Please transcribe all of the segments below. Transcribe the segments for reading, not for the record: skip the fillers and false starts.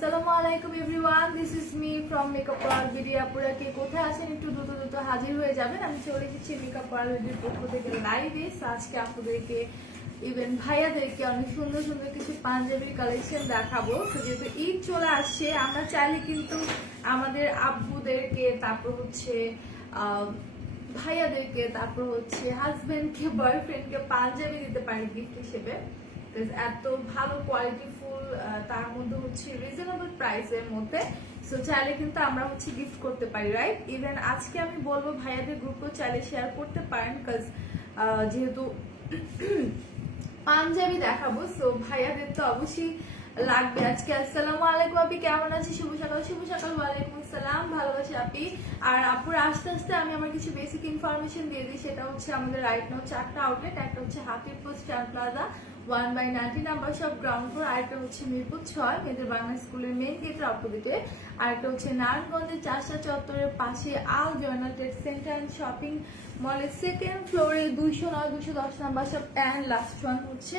আসসালামু আলাইকুম everyone, this is me from makeup world video. আপনারা কে কোথায় আছেন একটু দ্রুত হাজির হয়ে যাবেন। আমি চলে এসেছি মেকআপ ওয়ার্ল্ড ভিডিওর পক্ষ থেকে লাইভে। আজকে আপনাদেরকে ইভেন ভাইয়াদেরকে অনেক সুন্দর সুন্দর কিছু পাঞ্জাবির কালেকশন দেখাবো। তো যেহেতু ঈদ চলে আসছে, আমরা চাইলে কিন্তু আমাদের আব্বুদেরকে, তারপর হচ্ছে ভাইয়াদেরকে, তারপর হচ্ছে হাজবেন্ডকে, বয়ফ্রেন্ডকে পাঞ্জাবি দিতে পারি গিফট হিসেবে। এত ভালো কোয়ালিটি ফুল, তার মধ্যে হচ্ছে রিজনেবল প্রাইসের মধ্যে। সো চাইলে কিন্তু আমরা হচ্ছে গিফট করতে পারি, রাইট? ইভেন আজকে আমি বলবো ভাইয়াদের গ্রুপেও চাইলে শেয়ার করতে পারেন, বিকজ যেহেতু পাঞ্জাবি দেখাবো, সো ভাইয়াদের তো অবশ্যই লাগবে আজকে। আসসালামু আলাইকুম আপি, কেমন আছি? শুভ সকাল। শুভ সকাল। ওয়ালাইকুম আসসালাম, ভালোবাসি আপি। আর আপুর আস্তে আস্তে আমি আমার কিছু বেসিক ইনফরমেশন দিয়ে দিই। সেটা হচ্ছে আমাদের রাইট নাও 4টা আউটলেট। একটা হচ্ছে Hatirpul stand plaza 1/90 number shop ground floor, আরেকটা হচ্ছে মিরপুর 6 মেয়েদের বাংলা স্কুলের মেইন গেটের অপোজিটে, আরেকটা হচ্ছে নারায়ণগঞ্জের চাষা চত্বরের পাশে Al Joynal trade center and shopping মলের সেকেন্ড ফ্লোরে 209 210 number shop, and last one হচ্ছে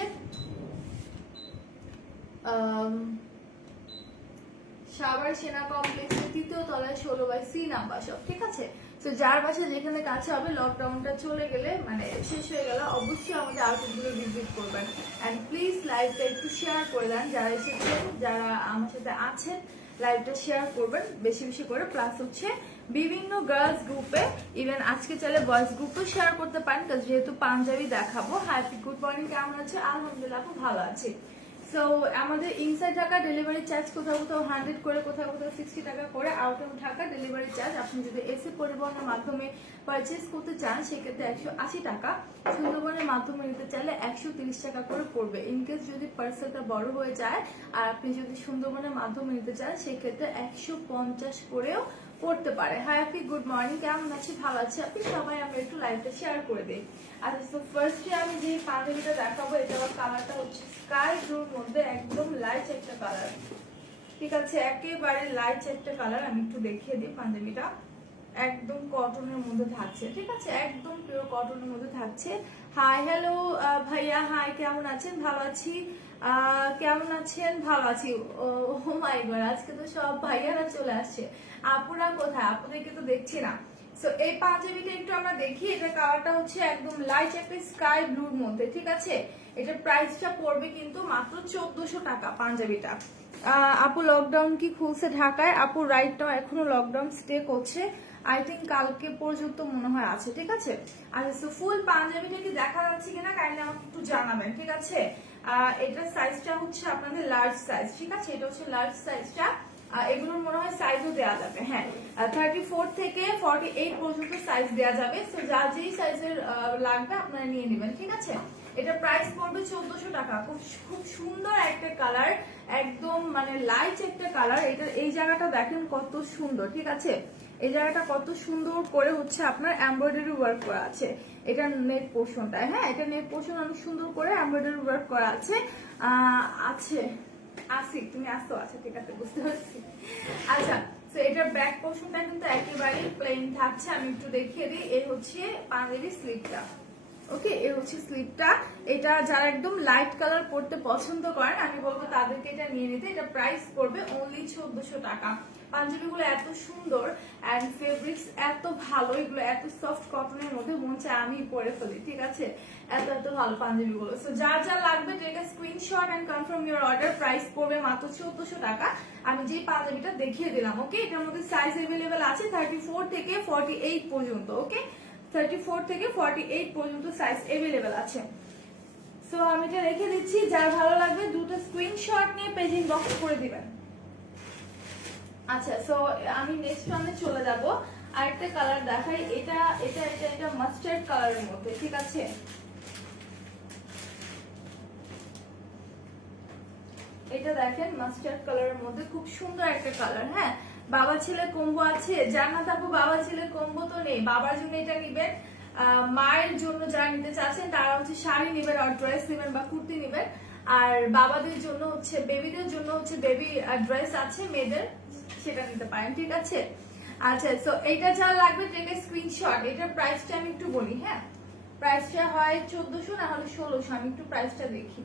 সাভার সেনা কমপ্লেক্সের 3য় তলায় 16/C নাম্বার শপ। ঠিক আছে? তো যার বাসা যেখানে কাছে হবে, লকডাউনটা চলে গেলে মানে শেষ হয়ে গেল, অবশ্যই আমাদের আউটলেটগুলো ভিজিট করবেন। অ্যান্ড প্লিজ লাইভটা একটু শেয়ার করে দেন, যারা এসেছেন, যারা আমার সাথে আছেন, লাইভটা শেয়ার করবেন বেশি বেশি করে। প্লাস হচ্ছে বিভিন্ন গার্লস গ্রুপে, ইভেন আজকে চাইলে বয়েজ গ্রুপেও শেয়ার করতে পারেন, যেহেতু পাঞ্জাবি দেখাবো। হ্যাপি গুড মর্নিং, কেমন আছে? আলহামদুলিল্লাহ খুব ভালো আছি। সো আমাদের ইনসাইড ঢাকা ডেলিভারি চার্জ কোথাও কোথাও 100 করে, কোথাও কোথাও 60 টাকা করে। Out of Dhaka delivery charge আপনি যদি এসি পরিবহনের মাধ্যমে পারচেস করতে চান, সেক্ষেত্রে 180 টাকা। সুন্দরবনের মাধ্যমে নিতে চাইলে 130 টাকা করে পড়বে। ইনকেস যদি পার্সেলটা বড় হয়ে যায় আর আপনি যদি সুন্দরবনের মাধ্যমে নিতে চান, সেক্ষেত্রে 150 করেও পড়তে পারে। হ্যাপি গুড মর্নিং, কেমন আছে? ভালো আছে আপনি? সবাই আমরা একটু লাইভটা শেয়ার করে দিই। আচ্ছা, তো ফার্স্টে আমি যে পাঞ্জাবিটা দেখাবো, এটা কালারটা হচ্ছে স্কাই ব্লুর মধ্যে একদম লাইট একটা কালার। ঠিক আছে, একেবারে লাইট একটা কালার। আমি একটু দেখিয়ে দিই পাঞ্জাবিটা। একদম কটনের মধ্যে থাকছে। ঠিক আছে, একদম পিওর কটনের মধ্যে থাকছে। হাই, হ্যালো ভাইয়া, হাই, কেমন আছেন? ভালো আছি। কেমন আছেন? ভালো আছি। ও মাই গড, আজকে তো সব ভাইয়ারা চলে আসছে। আপুরা কোথায়? আপুদেরকে তো দেখছি না। সো এই পাঞ্জাবিটা একটু আমরা দেখি। এটা কালারটা হচ্ছে একদম লাইট একটা স্কাই ব্লুর মধ্যে। ঠিক আছে, এটা প্রাইসটা পড়বে কিন্তু মাত্র 1400 টাকা পাঞ্জাবিটা। আপু লকডাউন কি খুলছে ঢাকায়? আপু রাইট নাও এখনো লকডাউন স্টে করছে। আই থিঙ্ক কালকে পর্যন্ত মনে হয় আছে। ঠিক আছে, আচ্ছা, সো ফুল পাঞ্জাবিটা কি দেখা যাচ্ছে কিনা কাইন্ডলি আমাকে একটু জানাবেন। ঠিক আছে, এটার সাইজটা হচ্ছে আপনাদের লার্জ সাইজ। ঠিক আছে, এটা হচ্ছে লার্জ সাইজটা। এগুলোর মনে হয় সাইজও দেওয়া যাবে। হ্যাঁ, 34 থেকে 48 পর্যন্ত সাইজ দেওয়া যাবে। সো যার যেই সাইজের লাগবে আপনারা নিয়ে নেবেন। ঠিক আছে, এটা প্রাইস পড়বে 1400 টাকা। খুব সুন্দর একটা কালার, একদম মানে লাইট একটা কালার। এটা এই জায়গাটা দেখেন কত সুন্দর। ঠিক আছে, এই জায়গাটা কত সুন্দর করে হচ্ছে আপনার এমব্রয়ডারি ওয়ার্ক করা আছে। এটা নেক পোর্শনটা, হ্যাঁ, এটা নেক পোর্শন অনেক সুন্দর করে এমব্রয়ডারি ওয়ার্ক করা আছে। আসি, তুমি আসতো? আচ্ছা, ঠিক আছে, বুঝতে পারছি। আচ্ছা, তো এটার ব্যাক পোর্শনটা কিন্তু একেবারেই প্লেন থাকছে। আমি একটু দেখিয়ে দিই। এই হচ্ছে পাঞ্জাবি স্লিপটা। ওকে, এই হচ্ছে স্লিপটা। এটা যারা একদম লাইট কালার পরতে পছন্দ করেন, আমি বলবো তাদেরকে এটা নিয়ে নিতে। এটা প্রাইস পড়বে অনলি 1400 টাকা। পাঞ্জাবিগুলো এত সুন্দর অ্যান্ড ফেব্রিক্স এত ভালো, এগুলো এত সফট কটনের মধ্যে, মন চায় আমি পরে ফেলি। ঠিক আছে, এত এত ভালো পাঞ্জাবিগুলো। সো যা যা লাগবে take a screenshot and confirm your order. Price পড়বে মাত্র 1400 টাকা। আমি যে পাঞ্জাবিটা দেখিয়ে দিলাম। ওকে, এটার মধ্যে সাইজ अवेलेबल আছে 34 থেকে 48 পর্যন্ত। ওকে, 34 থেকে 48 পর্যন্ত সাইজ अवेलेबल আছে। সো আমি এটা রেখে দিচ্ছি। যার ভালো লাগবে দুটো স্ক্রিনশট নিয়ে পেজ ইনবক্স করে দিবেন। আচ্ছা, সো আমি নেক্সট ওয়ানে চলে যাব। আরেকটা কালার দেখাই। এটা এটা এটা এটা মাস্টার্ড কালারের মধ্যে। ঠিক আছে, এটা দেখেন মাস্টার্ড কালারের মধ্যে খুব সুন্দর একটা কালার। হ্যাঁ, বাবা ছেলে কম্বো আছে। জান্নাত আপু, বাবা ছেলে কম্বো তো নেই। বাবার জন্য এটা নিবেন। মায়ের জন্য যারা নিতে চাচ্ছেন তারা হচ্ছে শাড়ি নিবেন, আর ড্রেস নিবেন বা কুর্তি নিবেন। আর বাবাদের জন্য হচ্ছে, বেবিদের জন্য হচ্ছে বেবি ড্রেস আছে মেয়েদের, সেটা নিতে পারেন। ঠিক আছে, আচ্ছা, সো এইটা যা লাগবে টেকে স্ক্রিনশট। এটার প্রাইসটা আমি একটু বলি। হ্যাঁ, প্রাইসটা হয় 1400, না হলে 1600। আমি একটু প্রাইসটা দেখি।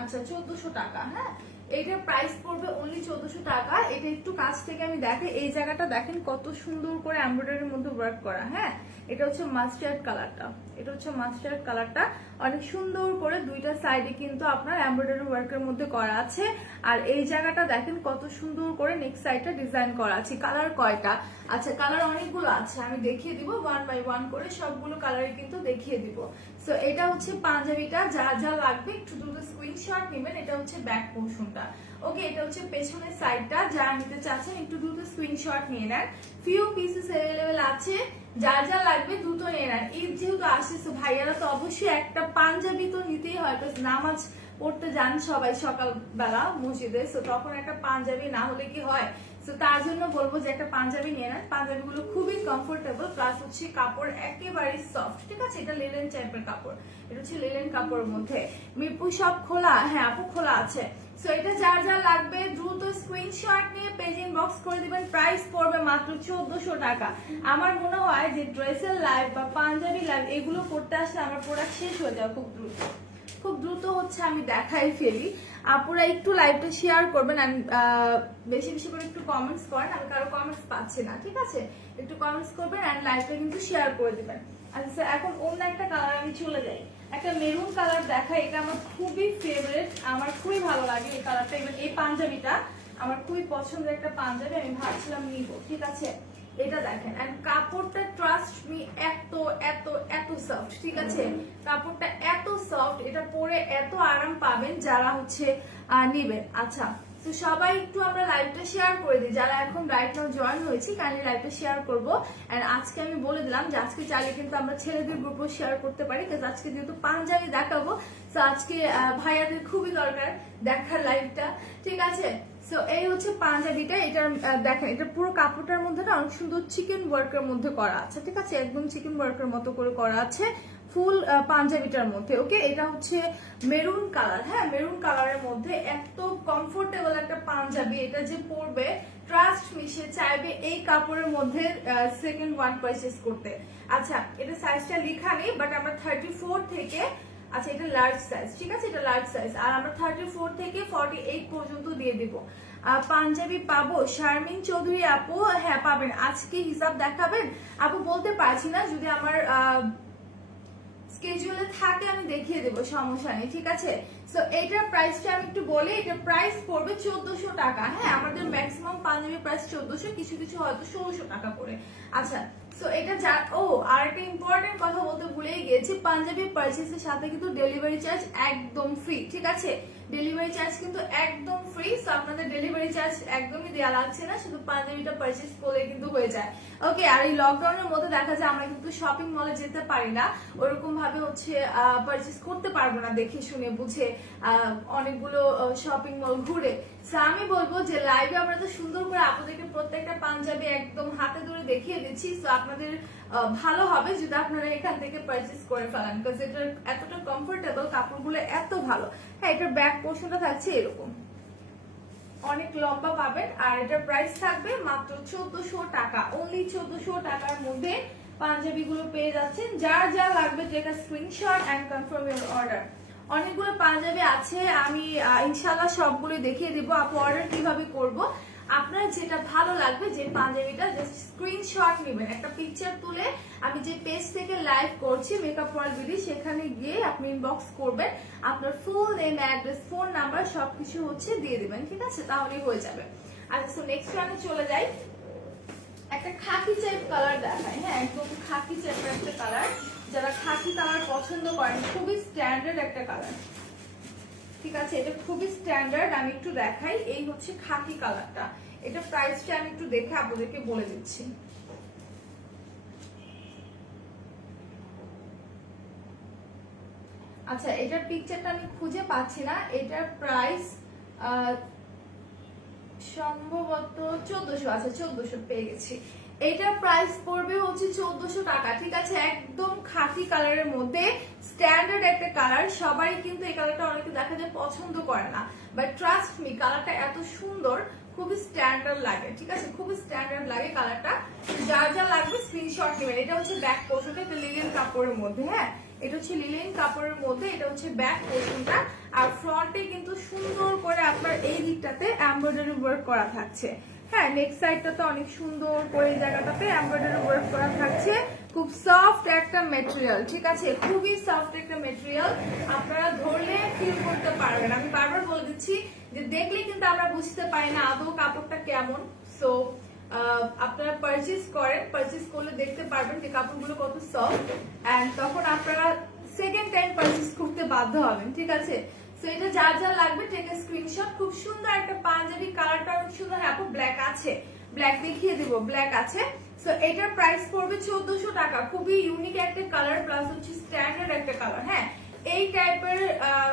আচ্ছা 1400 টাকা। হ্যাঁ, এইটার প্রাইস পড়বে অনলি 1400 টাকা। এটা একটু কাছ থেকে আমি দেখাই, এই জায়গাটা দেখেন কত সুন্দর করে এমব্রয়ডারির মধ্যে ওয়ার্ক করা। হ্যাঁ, এটা হচ্ছে মাস্টার্ড কালারটা, এটা হচ্ছে মাস্টার্ড কালারটা অনেক সুন্দর করে দুইটা সাইডে কিন্তু আপনার এমব্রয়ডারি ওয়ার্কের মধ্যে করা আছে। আর এই জায়গাটা দেখেন কত সুন্দর করে নেক সাইডটা ডিজাইন করা আছে। কালার কয়টা? আচ্ছা কালার অনেকগুলো আছে, আমি দেখিয়ে দিব ওয়ান বাই ওয়ান করে, সবগুলো কালারে কিন্তু দেখিয়ে দিব। সো এটা হচ্ছে পাঞ্জাবিটা, যা যা লাগবে একটু দ্রুত স্ক্রিনশট নেবেন। এটা হচ্ছে ব্যাক পোর্শনটা। ওকে, এটা হচ্ছে পেছনের সাইডটা, যারা নিতে চাচ্ছেন একটু দ্রুত স্ক্রিনশট নিয়ে নেন। ফিউ পিসেস অ্যাভেলেবেল আছে, যার যা লাগবে দ্রুত নিয়ে নেন। ঈদ যেহেতু আসছে, ভাইয়ারা তো অবশ্যই একটা পাঞ্জাবি তো নিতেই হয়, নামাজ পড়তে যান সবাই সকালবেলা মসজিদে, সো তখন একটা পাঞ্জাবি না হলে কি হয়। সো তার জন্য বলবো যে একটা পাঞ্জাবি নিয়ে নেন। পাঞ্জাবিগুলো খুবই কমফোর্টেবল, প্লাস হচ্ছে কাপড় একেবারে সফট। ঠিক আছে, এটা লিলেন টাইপের কাপড়, এটা হচ্ছে লিলেন কাপড়ের মধ্যে। মিরপুর সব খোলা? হ্যাঁ আপু খোলা আছে। সো এটা যার যা লাগবে দ্রুত স্ক্রিনশট নিয়ে পেজ ইনবক্স করে দিবেন। প্রাইস পড়বে মাত্র 1400 টাকা। আমার মনে হয় যে ড্রেসের লাইভ বা পাঞ্জাবি লাইভ এগুলো করতে আসলে আমার প্রোডাক্ট শেষ হয়ে যাবে খুব দ্রুত, খুব দ্রুত হচ্ছে আমি দেখাই ফেলি। আপুরা একটু লাইভটা শেয়ার করবেন, বেশি বেশি করে একটু কমেন্টস করেন, আমি কারো কমেন্টস পাচ্ছি না। ঠিক আছে, একটু কমেন্টস করবেন এন্ড লাইভটা কিন্তু শেয়ার করে দিবেন। আচ্ছা এখন অন্য একটা কালার আমি চলে যাই, একটা মেরুন কালার দেখাই। এটা আমার খুবই ফেভারিট, আমার খুবই ভালো লাগে এই কালারটা। এবার এই পাঞ্জাবিটা আমার খুবই পছন্দের একটা পাঞ্জাবি, আমি ভাবছিলাম নিব। ঠিক আছে, এটা দেখেন এন্ড কাপড়টা ট্রাস্ট মি এত এত এত সফট। ঠিক আছে, কাপড়টা এত সফট, এটা পরে এত আরাম পাবেন যারা হচ্ছে নিবেন। আচ্ছা তো সবাই একটু আমরা লাইভটা শেয়ার করে দিই, যারা এখন রাইট নাও জয়েন হয়েছি কাইন্ডলি লাইভটা শেয়ার করবো। এন্ড আজকে আমি বলে দিলাম যে আজকে চাইলে কিন্তু আমরা ছেলেদের গ্রুপও শেয়ার করতে পারি, কারণ আজকে যেহেতু পাঞ্জাবি দেখাবো, তো আজকে ভাইয়াদের খুবই দরকার দেখার লাইভটা। ঠিক আছে, সো এই হচ্ছে পাঞ্জাবিটা। এটা দেখেন, এটা পুরো কাপড়টার মধ্যে না অনেক সুন্দর চিকেন ওয়ার্কের মধ্যে করা আছে। ঠিক আছে, একদম চিকেন ওয়ার্কের মতো করে করা আছে ফুল পাঞ্জাবিটার মধ্যে। ওকে, এটা হচ্ছে মেরুন কালার। হ্যাঁ, মেরুন কালারের মধ্যে এত কমফোর্টেবল একটা পাঞ্জাবি, এটা যে পরবে ট্রাস্ট মি সে চাইবে এই কাপড়ের মধ্যে সেকেন্ড ওয়ান পারচেজ করতে। আচ্ছা এটা সাইজটা লেখা নেই, বাট আমরা 34 থেকে, আচ্ছা এটা লার্জ সাইজ। ঠিক আছে, এটা লার্জ সাইজ, আর আমরা 34 থেকে 48 পর্যন্ত দিয়ে দিব। পাঞ্জাবি পাবো শারমিন চৌধুরী আপু? হ্যাঁ পাবেন। আজকে হিসাব দেখাবেন আপু? বলতে পারছি না, যদি আমার স্কেজুলে থাকে আমি দেখিয়ে দেবো, সমস্যা নেই। ঠিক আছে, সো এইটার প্রাইসটা আমি একটু বলি। এটার প্রাইস পড়বে 1400 টাকা। হ্যাঁ, আমাদের ম্যাক্সিমাম পাঞ্জাবি প্রাইস 1400, কিছু কিছু হয়তো 1600 টাকা পড়ে। আচ্ছা সো এটা যা, ও আর একটা ইম্পর্টেন্ট কথা বলতে ভুলেই গেছি, পাঞ্জাবি পারচেসের সাথে কিন্তু ডেলিভারি চার্জ একদম ফ্রি। ঠিক আছে, ডেলিভারি চার্জ কিন্তু একদম ফ্রি। সো আপনাদের ডেলিভারি চার্জ একদমই দেওয়া লাগছে না, শুধু পাঞ্জাবিটা পারচেস করলে কিন্তু হয়ে যায়। ওকে, আর এই লকডাউনের মধ্যে দেখা যায় আমরা কিন্তু শপিং মলে যেতে পারি না, ওরকম ভাবে হচ্ছে পারচেস করতে পারবো না দেখে শুনে বুঝে অনেকগুলো শপিং মল ঘুরে। সো আমি বলবো যে লাইভে আমরা তো সুন্দর করে আপনাদেরকে প্রত্যেকটা পাঞ্জাবি একদম হাতে ধরে দেখিয়ে দিচ্ছি। সো আপনাদের ভালো হবে যদি আপনারা এখান থেকে পারচেস করে ফেলেন, বিকজ এটা এতটা কমফোর্টেবল, কাপড়গুলো এত ভালো। হ্যাঁ, এটার ব্যাক পোর্শনটা থাকছে এরকম, অনেক লম্বা পাবেন। আর এটার প্রাইস থাকবে মাত্র 1400 টাকা। অনলি 1400 টাকার মধ্যে পাঞ্জাবি গুলো পেয়ে যাচ্ছেন। যার যা লাগবে take a screenshot and confirm your order. অনেকগুলো পাঞ্জাবি আছে, আমি ইনশাআল্লাহ সবগুলো দেখিয়ে দিব। আপু অর্ডার কিভাবে করব, আপনার যেটা ভালো লাগবে যে পাঞ্জাবিটা জাস্ট স্ক্রিনশট নেবেন, একটা পিকচার তুলে আমি যে পেজ থেকে লাইভ করছি মেকআপ ওয়ার্ল্ড বিডি, সেখানে গিয়ে আপনি ইনবক্স করবেন, আপনার full name, address, phone number সবকিছু হচ্ছে দিয়ে দিবেন। ঠিক আছে, তাহলেই হয়ে যাবে। আচ্ছা সো নেক্সট আমি চলে যাই, একটা খাকি টাইপ কালার দেখাই। হ্যাঁ, একদম খাকি টাইপের একটা কালার, যারা খাকি কালার পছন্দ করেন, খুবই স্ট্যান্ডার্ড একটা কালার। ঠিক আছে, এটা খুবই স্ট্যান্ডার্ড, আমি একটু দেখাই। এই হচ্ছে খাকি কালারটা, এটা প্রাইসটা আমি একটু দেখে আপনাদেরকে বলে দিচ্ছি। আচ্ছা এটার পিকচারটা আমি খুঁজে পাচ্ছি না, এটার প্রাইস সম্ভবত 1400। আচ্ছা 1400 পেয়ে গেছি। এইটার প্রাইস পড়বে হচ্ছে 1400 টাকা। ঠিক আছে, একদম খাকি কালারের মধ্যে স্ট্যান্ডার্ড একটা কালার। সবাই কিন্তু এই কালারটা অনেকে দেখা যায় পছন্দ করে না, বাট ট্রাস্ট মি কালারটা এত সুন্দর, খুবই স্ট্যান্ডার্ড লাগে। ঠিক আছে, খুবই স্ট্যান্ডার্ড লাগে কালারটা। যার যা লাগবে স্ক্রিনশট নেবেন। এটা হচ্ছে ব্যাক পোর্শনটা, একটা লিনেন কাপড়ের মধ্যে। হ্যাঁ, এটা হচ্ছে লিলেন কাপড়ের মধ্যে, এটা হচ্ছে ব্যাক পোর্শনটা। আর ফ্রন্টে কিন্তু সুন্দর করে আপনার এই দিকটাতে এমব্রয়ডারি ওয়ার্ক করা থাকছে। হ্যাঁ, নেক সাইডটাতে অনেক সুন্দর করে এই জায়গাটাতে এমব্রয়ডারি ওয়ার্ক করা থাকছে। খুব সফট একটা মেটেরিয়াল, ঠিক আছে, খুবই সফট একটা মেটেরিয়াল। আপনারা ধরলে ফিল করতে পারবেন। আমি বারবার বলে দিচ্ছি যে দেখলে কিন্তু আমরা বুঝতে পারি না আদৌ কাপড়টা কেমন। সো আপনারা পারচেজ করেন, পারচেজ করলে দেখতে পারবেন যে কাপড়গুলো কত সফট, এন্ড তখন আপনারা সেকেন্ড টাইম পারচেজ করতে বাধ্য হবেন, ঠিক আছে। সো এটা যা যা লাগবে টেক স্ক্রিনশট। খুব সুন্দর একটা পাঞ্জাবি, কালারটা অনেক সুন্দর। আপু ব্ল্যাক আছে, ব্ল্যাক দেখিয়ে দিব, ব্ল্যাক আছে। সো এটার প্রাইস পড়বে 1400 টাকা। খুবই ইউনিক একটা কালার, প্লাস হচ্ছে স্ট্যান্ডার্ড একটা কালার। হ্যাঁ, এই টাইপের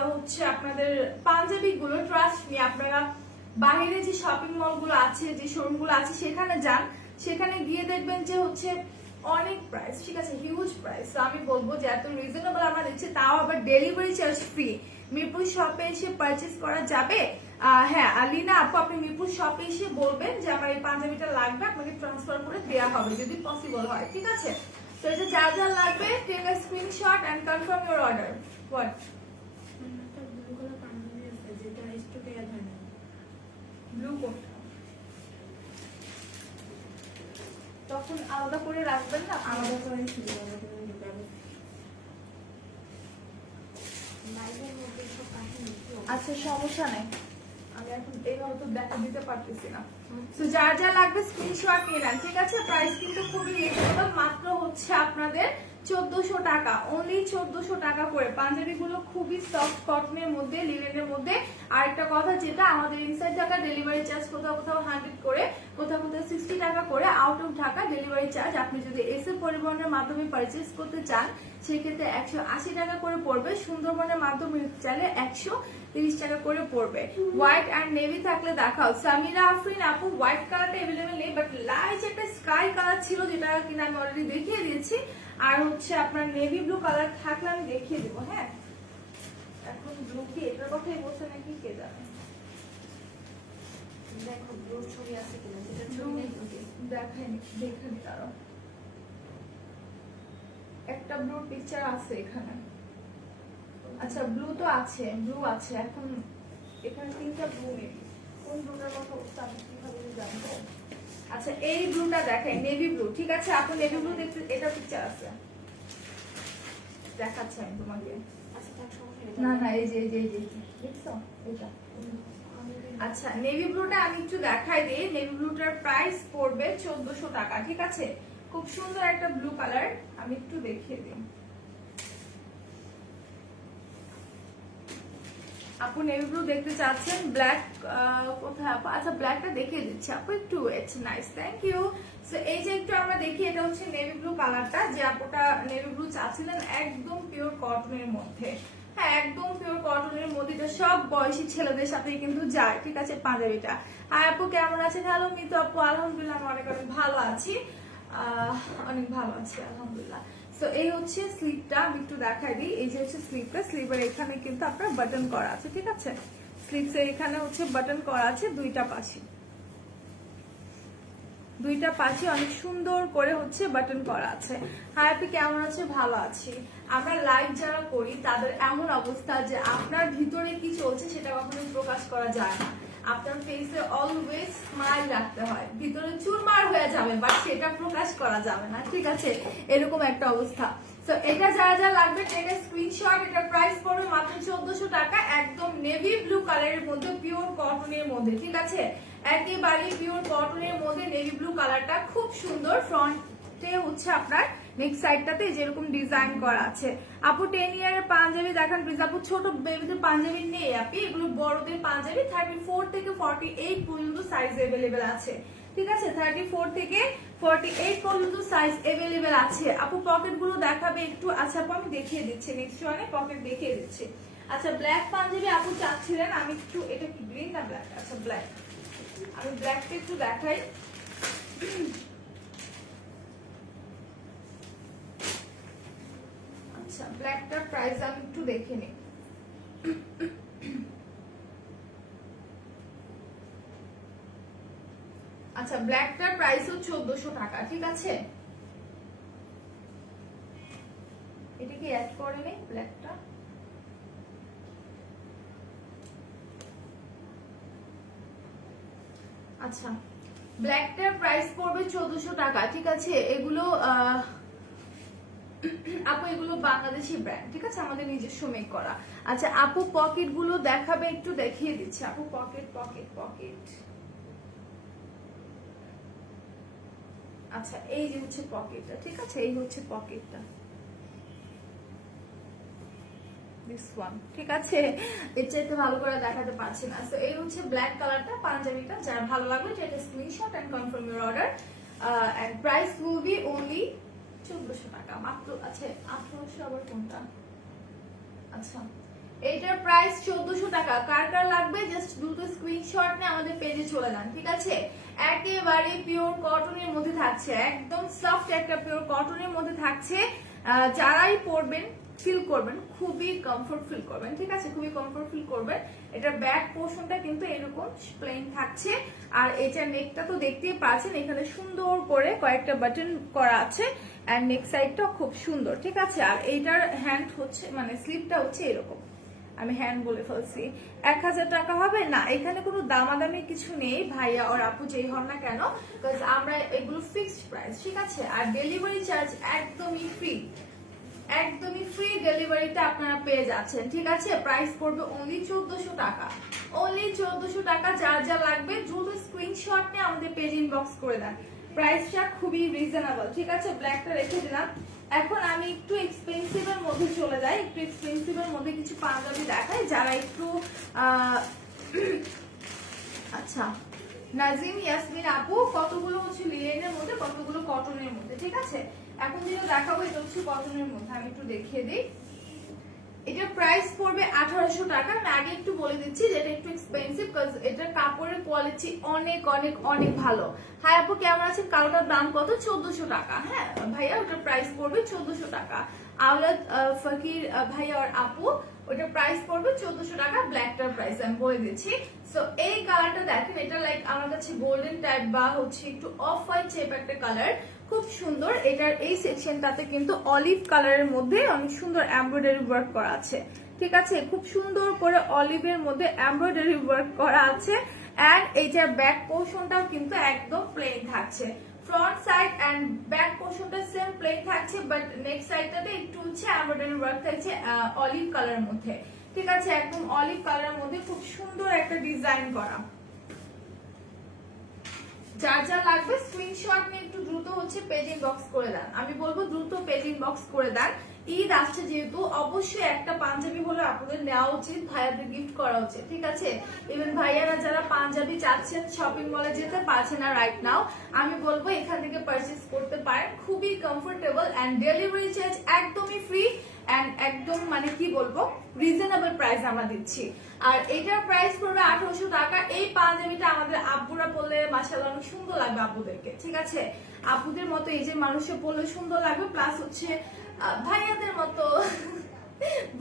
হচ্ছে আপনাদের পাঞ্জাবি গুলো ট্রাস্ট মি, আপনারা বাইরে যে শপিং মল গুলো আছে, যে শোরুম গুলো আছে, সেখানে যান, সেখানে গিয়ে দেখবেন যে হচ্ছে অনেক প্রাইস, ঠিক আছে, হিউজ প্রাইস। তো আমি বলবো যে এত রিজনেবল আমরা দিচ্ছি, তাও আবার ডেলিভারি চার্জ ফ্রি। মিরপুর শপে এসে পারচেজ করা যাবে। হ্যাঁ, আলিনা আপু, আপনি মিরপুর শপে এসে বলবেন যে আমার এই পাঞ্জাবিটা লাগবে, আপনাকে ট্রান্সফার করে দেওয়া হবে যদি পসিবল হয়, ঠিক আছে। তো এটা যা যা লাগবে take a screenshot and confirm your order. What blue কোনটা? তখন আলাদা করে রাখবেন না, আলাদা করে আচ্ছা, সমস্যা নেই, আমি এখন এইভাবে তো দেখা দিতে পারতেছি না। তো যার যা লাগবে স্ক্রিনশট নিয়ে নেন, ঠিক আছে। প্রাইস কিন্তু খুবই রিজনেবল, মাত্র হচ্ছে আপনাদের 1400 টাকা, অনলি 1400 টাকা করে। পাঞ্জাবি গুলো খুবই সফট কটনের মধ্যে, লিনেনের মধ্যে। আর একটা কথা, যেটা আমাদের ইনসাইড ঢাকা ডেলিভারি চার্জ কোথাও কোথাও 100 করে, কোথাও কোথাও 60 টাকা করে। Out of Dhaka delivery charge আপনি যদি এসে পরিবহনের মাধ্যমে পারচেজ করতে চান, সেক্ষেত্রে 180 টাকা করে পড়বে। সুন্দরবনের মাধ্যমে চাইলে 130 টাকা করে পড়বে। হোয়াইট আর নেভি থাকলে দেখাও। সামিরা আফরিন আপু, হোয়াইট কালারটা অ্যাভেলেবেল নেই, বাট লাইট একটা স্কাই কালার ছিল, যেটা কিনা আমি অলরেডি দেখিয়ে দিয়েছি। আর হচ্ছে আপনার নেভি ব্লু কালার থাকলে আমি দেখিয়ে দেবো। হ্যাঁ, এখন ব্লু কি এটার কথাই বলছে নাকি কে জানে। দেখো ব্লু ছবি আছে কিনা, যেটা ছবি নেই দেখাইনি, দেখানি তারা। একটা ব্লু পিকচার আছে এখানে। আচ্ছা, ব্লু তো আছে, ব্লু আছে। এখন এখানে 3টা ব্লু নেই, কোন ব্লুটার কথা বলছে আমি কিভাবে জানবো। আচ্ছা, এই ব্লুটা দেখাই, নেভি ব্লু, ঠিক আছে। আপনি নেভি ব্লু দেখতে, এটা পিকচার আছে, দেখাচ্ছি আমি তোমাকে। না না, এই যে দেখছো এটা। আচ্ছা, নেভি ব্লুটা আমি একটু দেখাই দিই। নেভি ব্লুটার প্রাইস পড়বে 1400 টাকা, ঠিক আছে। খুব সুন্দর একটা ব্লু কালার, আমি একটু দেখিয়ে দিই। আপু নেভি ব্লু দেখতে চাচ্ছেন, ব্ল্যাক কোথায় আপু? আচ্ছা, ব্ল্যাকটা দেখিয়ে দিচ্ছি আপু, একটু wait. Nice, thank you. So এই যে একটু আমরা দেখি, এটা হচ্ছে নেভি ব্লু কালারটা, যে আপুটা নেভি ব্লু চাচ্ছিলেন, একদম পিওর কটনের মধ্যে। হ্যাঁ, একদম পিওর কটনের মধ্যে। এটা সব বয়সী ছেলেদের সাথে কিন্তু যায়, ঠিক আছে, পাঞ্জাবিটা। আর আপু কেমন আছেন? হ্যালো মিতু আপু, আলহামদুলিল্লাহ আমি অনেক অনেক ভালো আছি, অনেক ভালো আছি আলহামদুলিল্লাহ। সো এই হচ্ছে স্লিপটা, আমি একটু দেখাই দিই। এই যে হচ্ছে স্লিপটা, স্লিপের এখানে কিন্তু আপনার বাটন করা আছে, ঠিক আছে। স্লিপসের এখানে হচ্ছে বাটন করা আছে দুইটা পাশে, দুইটা পাশে অনেক সুন্দর করে হচ্ছে বাটন করা আছে। হাই আপনি কেমন আছে? ভালো আছি। আমরা লাইভ যারা করি তাদের এমন অবস্থা যে আপনার ভিতরে কি চলছে সেটা কখনোই প্রকাশ করা যায় না। আপনার ফেসে অলওয়েজ স্মাইল রাখতে হয়, ভিতরে চুরমার হয়ে যাবে বাট সেটা প্রকাশ করা যাবে না, ঠিক আছে, এরকম একটা অবস্থা। তো এটা যা যা লাগবে টেক স্ক্রিনশট। এটা প্রাইস পড়বে মাত্র 1400 টাকা, একদম নেভি ব্লু কালারের মধ্যে, পিওর কটনের মধ্যে, ঠিক আছে, একেবারে পিওর কটনের মধ্যে নেভি ব্লু কালারটা খুব সুন্দর। ফ্রন্টে হচ্ছে আপনার নেক সাইডটাতে যেরকম ডিজাইন করা আছে। আপু 10 ইয়ারের পাঞ্জাবি দেখান প্লিজ। আপু ছোট বেবিদের পাঞ্জাবি নেই আপনি, এগুলো বড়দের পাঞ্জাবি। 34 থেকে 48 পর্যন্ত সাইজ অ্যাভেলেবেল আছে, ঠিক আছে, 34 থেকে 48 পর্যন্ত সাইজ অ্যাভেলেবেল আছে। আপু পকেট গুলো দেখাবে একটু? আচ্ছা আপু আমি দেখিয়ে দিচ্ছি, নেক্সট ওয়ানে পকেট দেখিয়ে দিচ্ছি। আচ্ছা, ব্ল্যাক পাঞ্জাবি আপু চাচ্ছিলেন, আমি একটু, এটা কি গ্রিন না ব্ল্যাক? আচ্ছা ব্ল্যাক, আমি ব্ল্যাকটা একটু দেখাই। আচ্ছা, ব্ল্যাকটার প্রাইস আমি একটু দেখে নিই। আচ্ছা, ব্ল্যাকটার প্রাইসও 1400 টাকা, ঠিক আছে। এটা কি কি অ্যাড করেনি ব্ল্যাকটা? আচ্ছা, ব্ল্যাকটার প্রাইস পড়বে 1400 টাকা, ঠিক আছে। এগুলো আপু এগুলো বাংলাদেশি ব্র্যান্ড, ঠিক আছে, আমাদের নিজস্ব মেক করা। আচ্ছা আপু পকেট গুলো দেখাবে, একটু দেখিয়ে দিচ্ছি আপু। পকেট পকেট পকেট, আচ্ছা এই যে হচ্ছে পকেটটা, ঠিক আছে, এই হচ্ছে পকেটটা, দিস ওয়ান, ঠিক আছে। এর চাইতে ভালো করে দেখাতে পারছি না। সো এই হচ্ছে ব্ল্যাক কালারটা, পাঞ্জাবিটা, যার ভালো লাগবে এটা screenshot and confirm your order. And price will be only 1400 টাকা মাত্র। আচ্ছা 1800 আবার কোনটা? আচ্ছা এইটার প্রাইস 1400 টাকা। কার কার লাগবে জাস্ট দ্রুত স্ক্রিনশট নিয়ে আমাদের পেজে চলে যান, ঠিক আছে। একেবারে পিওর কটনের মধ্যে থাকছে, একদম সফট একটা পিওর কটনের মধ্যে থাকছে। যারাই পরবেন ফিল করবেন খুবই কমফোর্ট ফিল করবেন, ঠিক আছে, খুবই কমফোর্ট ফিল করবেন। এটার ব্যাক পোর্শনটা কিন্তু এরকম প্লেন থাকছে, আর এটার নেকটা তো দেখতেই পাচ্ছেন, এখানে সুন্দর করে কয়েকটা বাটন করা আছে, আর নেক সাইডটা খুব সুন্দর, ঠিক আছে। আর এইটার হ্যান্ড হচ্ছে মানে স্লিপটা হচ্ছে এরকম, আমি হ্যান্ড বলে ফেলছি। 1000 টাকা হবে না, এখানে কোনো দামাদামি কিছু নেই ভাইয়া আর আপু যেই হন না কেন, বিকজ আমরা এগুলো ফিক্সড প্রাইস, ঠিক আছে। আর ডেলিভারি চার্জ একদমই ফ্রি, একদমই ফ্রি ডেলিভারিটা আপনারা পেয়ে যাচ্ছেন, ঠিক আছে। প্রাইস পড়বে অনলি 1400 টাকা, অনলি 1400 টাকা। যার যা লাগবে দ্রুত স্ক্রিনশট নিয়ে আমাদের পেজ ইনবক্স করে দেন। প্রাইসটা খুবই রিজনেবল, ঠিক আছে। ব্ল্যাকটা রেখে দিলাম। এখন আমি একটু এক্সপেন্সিভ এর মধ্যে চলে যাই, একটু এক্সপেন্সিভ এর মধ্যে কিছু পাঞ্জাবি দেখাই যারা একটু আচ্ছা নাজিম ইয়াসমিন আপু, কতগুলো হচ্ছে লিনেনের মধ্যে, কতগুলো কটনের মধ্যে, ঠিক আছে। এখন যেটা দেখাবো এটা হচ্ছে কটনের মধ্যে, আমি একটু দেখিয়ে দিই। এটার প্রাইস পড়বে 1800 টাকা। আমি আগে একটু বলে দিচ্ছি যে এটা একটু এক্সপেন্সিভ বিকজ এটার কাপড়ের কোয়ালিটি অনেক অনেক অনেক ভালো। হাই আপু কেমন আছেন? কালোটার দাম কত? 1400 টাকা। হ্যাঁ ভাইয়া ওটার প্রাইস পড়বে 1400 টাকা। আওলাদ ফকির ভাইয়া আর আপু ওটার প্রাইস পড়বে 1400 টাকা। ব্ল্যাকটার প্রাইস আমি বলে দিচ্ছি। সো এই কালারটা দেখেন, এটা লাইক আমার কাছে গোল্ডেন টাইপ বা হচ্ছে একটু অফ হোয়াইট টাইপ একটা কালার, খুব সুন্দর। এটার এই সেকশনটাতে কিন্তু অলিভ কালারের মধ্যে অনেক সুন্দর এমব্রয়ডারি ওয়ার্ক করা আছে, ঠিক আছে, খুব সুন্দর করে অলিভের মধ্যে এমব্রয়ডারি ওয়ার্ক করা আছে। এন্ড এইটার ব্যাক পোর্শনটাও কিন্তু একদম প্লেন থাকছে। ফ্রন্ট সাইড এন্ড ব্যাক পোর্শনটা সেম প্লেন থাকছে, বাট নেক সাইডটাতে একটু হচ্ছে এমব্রয়ডারি ওয়ার্ক থাকছে অলিভ কালারের মধ্যে, ঠিক আছে, একদম অলিভ কালারের মধ্যে খুব সুন্দর একটা ডিজাইন করা। যার যা লাগবে স্ক্রিনশট নিয়ে একটু দ্রুত হচ্ছে পেজ ইনবক্স করে দেন। আমি বলবো দ্রুত পেজ ইনবক্স করে দেন। ঈদ আসছে যেহেতু অবশ্যই একটা পাঞ্জাবি হলে আপনাদের নেওয়া উচিত, ভাইয়াদের গিফট করা উচিত, ঠিক আছে। ইভেন ভাইয়ারা যারা পাঞ্জাবি চাচ্ছেন, শপিং মলে যেতে পারছেন না রাইট নাও, আমি বলবো এখান থেকে পারচেজ করতে পারেন, খুবই কমফোর্টেবল এন্ড ডেলিভারি চার্জ একদমই ফ্রি এন্ড একদম মানে কি বলবো রিজনেবল প্রাইস আমরা দিচ্ছি। আর এটার প্রাইস পড়বে 1800 টাকা। এই পাঞ্জাবিটা আমাদের আব্বুরা পরলে মাশাআল্লাহ অনেক সুন্দর লাগবে আপুদেরকে, ঠিক আছে। আপুদের মতো এই যে মানুষে পরলে সুন্দর লাগবে, প্লাস হচ্ছে ভাইয়াদের মতো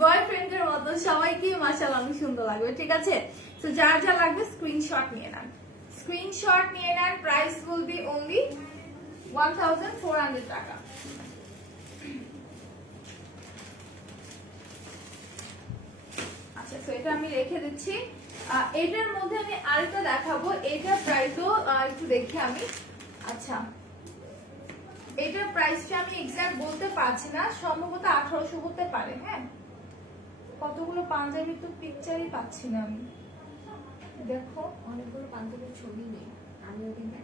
বয়ফ্রেন্ডের মতো সবাইকে মাশাআল্লাহ অনেক সুন্দর লাগবে, ঠিক আছে। তো যার যা লাগবে স্ক্রিনশট নিয়ে নেন, স্ক্রিনশট নিয়ে নেন। প্রাইস উইল বি অনলি 1400 টাকা। আচ্ছা তো এটা আমি রেখে দিচ্ছি। এটার মধ্যে আমি আরেকটা দেখাবো, এটার প্রাইসও একটু দেখি আমি। আচ্ছা এটার প্রাইসটা আমি এক্সাক্ট বলতে পারছি না, সম্ভবত 1800 হতে পারে। হ্যাঁ কতগুলো পাঞ্জাবি তো পিকচারই পাচ্ছি না আমি, দেখো অনেকগুলো পাঞ্জাবির ছবি নেই, আমিও কিন্তু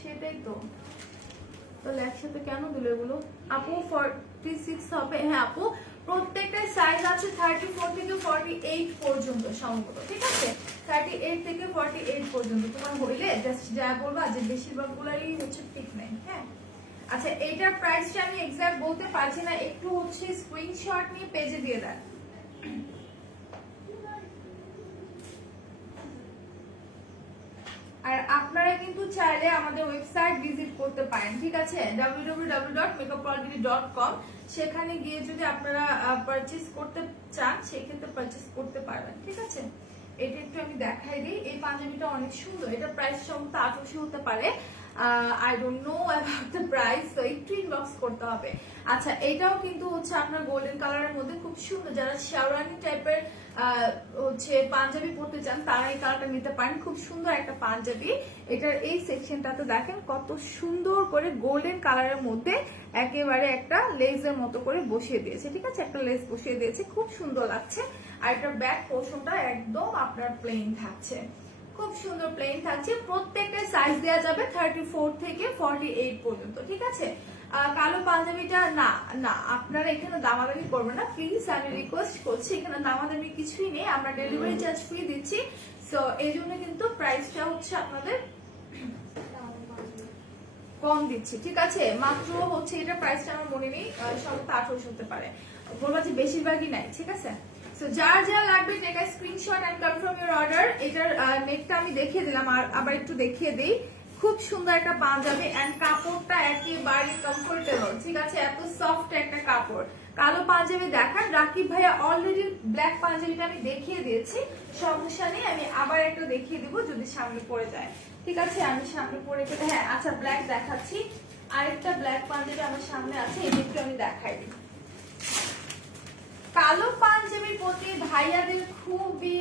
সেটাই তো, তাহলে একসাথে কেন দিল এগুলো? আপু 46 হবে। হ্যাঁ আপু প্রত্যেকটা সাইজ আছে 34 থেকে 48 পর্যন্ত সম্ভবত, ঠিক আছে, 38 থেকে 48 পর্যন্ত। তোমার হইলে জাস্ট যা বলবা যে বেশিরভাগ গুলাই হচ্ছে পিক নেই। হ্যাঁ আচ্ছা এইটার প্রাইসটা আমি এক্সাক্ট বলতে পারছি না, একটু হচ্ছে স্ক্রিনশট নিয়ে পেজে দিয়ে দেন। আর আপনারা কিন্তু চাইলে আমাদের ওয়েবসাইট ভিজিট করতে পারেন, ঠিক আছে, www.makeupprolgiri.com। সেখানে গিয়ে যদি আপনারা পারচেজ করতে চান সেক্ষেত্রে পারচেজ করতে পারবেন, ঠিক আছে। এটা একটু আমি দেখাই দিই, এই পাঞ্জাবিটা অনেক সুন্দর, এটা প্রাইস সম্ভবত 1800 হতে পারে। I don't know about the price, তো একটু ইনবক্স করতে হবে। আচ্ছা, এটাও কিন্তু হচ্ছে আপনার গোল্ডেন কালারের মধ্যে খুব সুন্দর, যারা শেরওয়ানি টাইপের হচ্ছে পাঞ্জাবি পরতে চান তারা এই কালারটা নিতে পারেন। খুব সুন্দর একটা পাঞ্জাবি। এটার এই সেকশনটাতে দেখেন কত সুন্দর করে গোল্ডেন কালারের মধ্যে একেবারে একটা লেসের মতো করে বসিয়ে দিয়েছে, ঠিক আছে, একটা লেস বসিয়ে দিয়েছে, খুব সুন্দর লাগছে। আর এটার ব্যাক পোর্শনটা একদম আপনার প্লেন থাকছে, খুব সুন্দর প্লেন থাকছে। প্রত্যেকটা সাইজ দেওয়া যাবে 34 থেকে 48 পর্যন্ত, ঠিক আছে। কালো পাঞ্জাবিটা না না আপনারা এখানে দামাদামি করবেন না প্লিজ, আমি রিকোয়েস্ট করছি, এখানে দামাদামি কিছুই নেই, আমরা ডেলিভারি চার্জ ফ্রি দিচ্ছি। সো এই জন্য কিন্তু প্রাইসটা হচ্ছে আপনাদের কম দিচ্ছি, ঠিক আছে। মাত্র হচ্ছে এটা প্রাইসটা আমার মনে নেই, সম্ভবত 1800 হতে পারে, বলবো যে বেশিরভাগই নাই, ঠিক আছে। সো যার যা লাগবে take a screenshot and confirm your order. এটার নেকটা আমি দেখিয়ে দিলাম, আর আবার একটু দেখিয়ে দেই। খুব সুন্দর একটা পাঞ্জাবি এন্ড কাপড়টা একেবারে কমফোর্টেবল, ঠিক আছে, এত সফট একটা কাপড়। কালো পাঞ্জাবি দেখান, রাকিব ভাইয়া অলরেডি ব্ল্যাক পাঞ্জাবিটা আমি দেখিয়ে দিয়েছি, সমস্যা নেই, আমি আবার একটা দেখিয়ে দিব যদি সামনে পড়ে যায়, ঠিক আছে। আমি সামনে পড়ে গেলে, হ্যাঁ আচ্ছা ব্ল্যাক দেখাচ্ছি, আরেকটা ব্ল্যাক পাঞ্জাবি আমার সামনে আছে, এই একটু আমি দেখাই দিই। কালো পাঞ্জাবির প্রতি ভাইয়াদের খুবই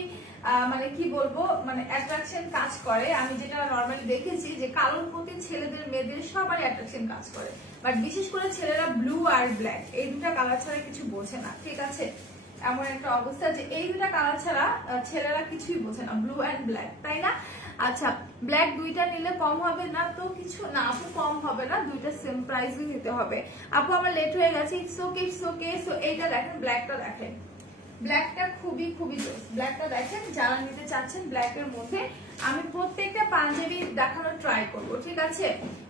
মানে কি বলবো, মানে অ্যাট্রাকশন কাজ করে। আমি যেটা নর্মালি দেখেছি যে কালোর প্রতি ছেলেদের মেয়েদের সবারই অ্যাট্রাকশন কাজ করে, বাট বিশেষ করে ছেলেরা ব্লু আর ব্ল্যাক এই দুটা কালার ছাড়া কিছু বোঝে না, ঠিক আছে। এমন একটা অবস্থা যে এই দুটা কালার ছাড়া ছেলেরা কিছুই বোঝে না, ব্লু অ্যান্ড ব্ল্যাক, তাই না। আচ্ছা, ব্ল্যাক দুইটা নিলে কম হবে না তো কিছু না আপু, কম হবে না, দুইটা সেম প্রাইসই নিতে হবে। আপু আমার লেট হয়ে গেছে, it's okay it's okay. So এইটা দেখেন, ব্ল্যাকটা দেখেন, ব্ল্যাকটা খুবই খুবই জোস, ব্ল্যাকটা দেখেন, যারা নিতে চাচ্ছেন ব্ল্যাকের মধ্যে আমি প্রত্যেকটা পাঞ্জাবি দেখানোর ট্রাই করবো, ঠিক আছে।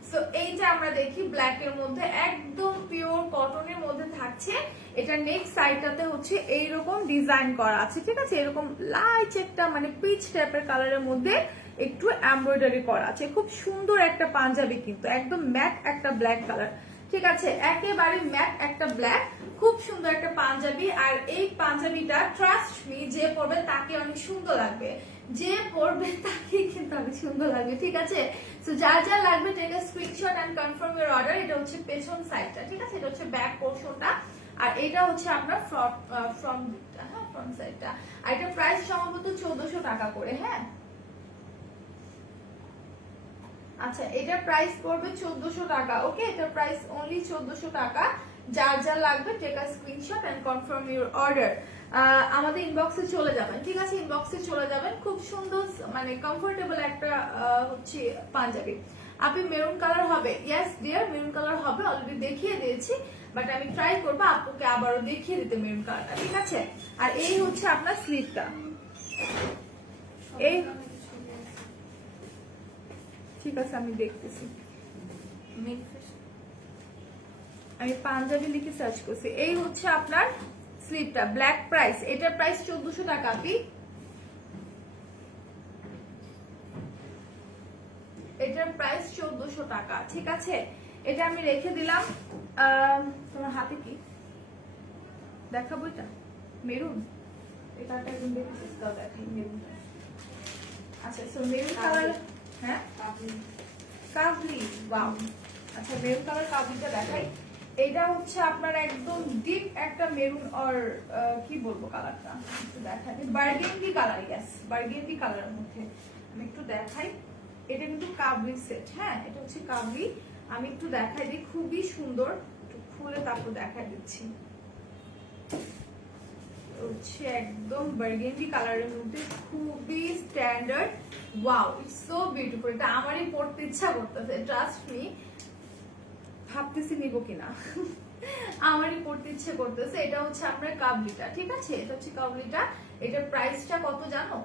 সো এইটা আমরা দেখি ব্ল্যাকের মধ্যে একদম পিওর কটনের মধ্যে থাকছে। এটা নেক সাইডটাতে হচ্ছে এইরকম ডিজাইন করা আছে, ঠিক আছে, এরকম লাইট একটা মানে পিচ টাইপের কালারের মধ্যে একটু এমব্রয়ডারি করা আছে। খুব সুন্দর একটা পাঞ্জাবি, কিন্তু একদম ম্যাট একটা ব্ল্যাক কালার, ঠিক আছে, একেবারে ম্যাট একটা ব্ল্যাক, খুব সুন্দর একটা পাঞ্জাবি। আর এই পাঞ্জাবিটা ট্রাস্ট মি, যে পরবে তাকে অনেক সুন্দর লাগবে, যে পরবে তাকে কিন্তু অনেক সুন্দর লাগবে, ঠিক আছে। সো যা যা লাগবে take a screenshot and confirm your order. এটা হচ্ছে পেছন সাইডটা, ঠিক আছে, এটা হচ্ছে ব্যাক পোর্শনটা, আর এটা হচ্ছে আপনার ফ্রন্ট সাইডটা। আর এটা প্রাইস সম্ভবত 1400 টাকা করে, হ্যাঁ। আচ্ছা, এটার প্রাইস পড়বে 1400 টাকা, ওকে, এটার প্রাইস অনলি 1400 টাকা। যার যা লাগবে take a screenshot and confirm your order. আমাদের ইনবক্সে চলে যাবেন, ঠিক আছে, ইনবক্সে চলে যাবেন। খুব সুন্দর মানে কমফোর্টেবল একটা হচ্ছে পাঞ্জাবি। আপনি মেরুন কালার হবে? ইয়েস ডিয়ার, মেরুন কালার হবে, অলরেডি দেখিয়ে দিয়েছি, বাট আমি ট্রাই করবো আপুকে আবারও দেখিয়ে দিতে মেরুন কালারটা, ঠিক আছে। আর এই হচ্ছে আপনার স্লিভটা, এই ঠিক আছে আমি দেখতেছি, আমি পাঞ্জাবি লিখে সার্চ করছি। এই হচ্ছে আপনার স্লিভটা, ব্ল্যাক প্রাইস, এটার প্রাইস 1400 টাকা। আপনি এটার প্রাইস 1400 টাকা, ঠিক আছে। এটা আমি রেখে দিলাম। তোমার হাতে কি দেখাবো? এটা মেরুন, এটা একদম দেখেছিস, তাও দেখাই মেরুন। আচ্ছা, সো মেরুন কালার, হ্যাঁ কাবলি, ওয়াও। আচ্ছা, মেরুন কালার কাবলিটা দেখাই। এটা হচ্ছে আপনার একদম ডিপ একটা মেরুন, আর কি বলবো কালারটা একটু দেখাই, বার্গেন্ডি কালার, ইয়েস বার্গেন্ডি কালারের মধ্যে আমি একটু দেখাই। এটা কিন্তু কাবলি সেট, হ্যাঁ এটা হচ্ছে কাবলি। আমি একটু দেখাই দিই, খুবই সুন্দর, একটু খুলে তারপর দেখাই দিচ্ছি। হচ্ছে একদম বার্গেন্ডি কালারের মধ্যে, খুবই standard, wow, it's so beautiful. এটা আমারই পড়তে ইচ্ছা করতেছে, ট্রাস্ট মি, ভাবতেছি নিব কিনা, আমারই পড়তে ইচ্ছে করতেছে। এটা হচ্ছে আপনার কাবলিটা, ঠিক আছে, এটা হচ্ছে কাবলিটা। এটার প্রাইসটা কত জানো?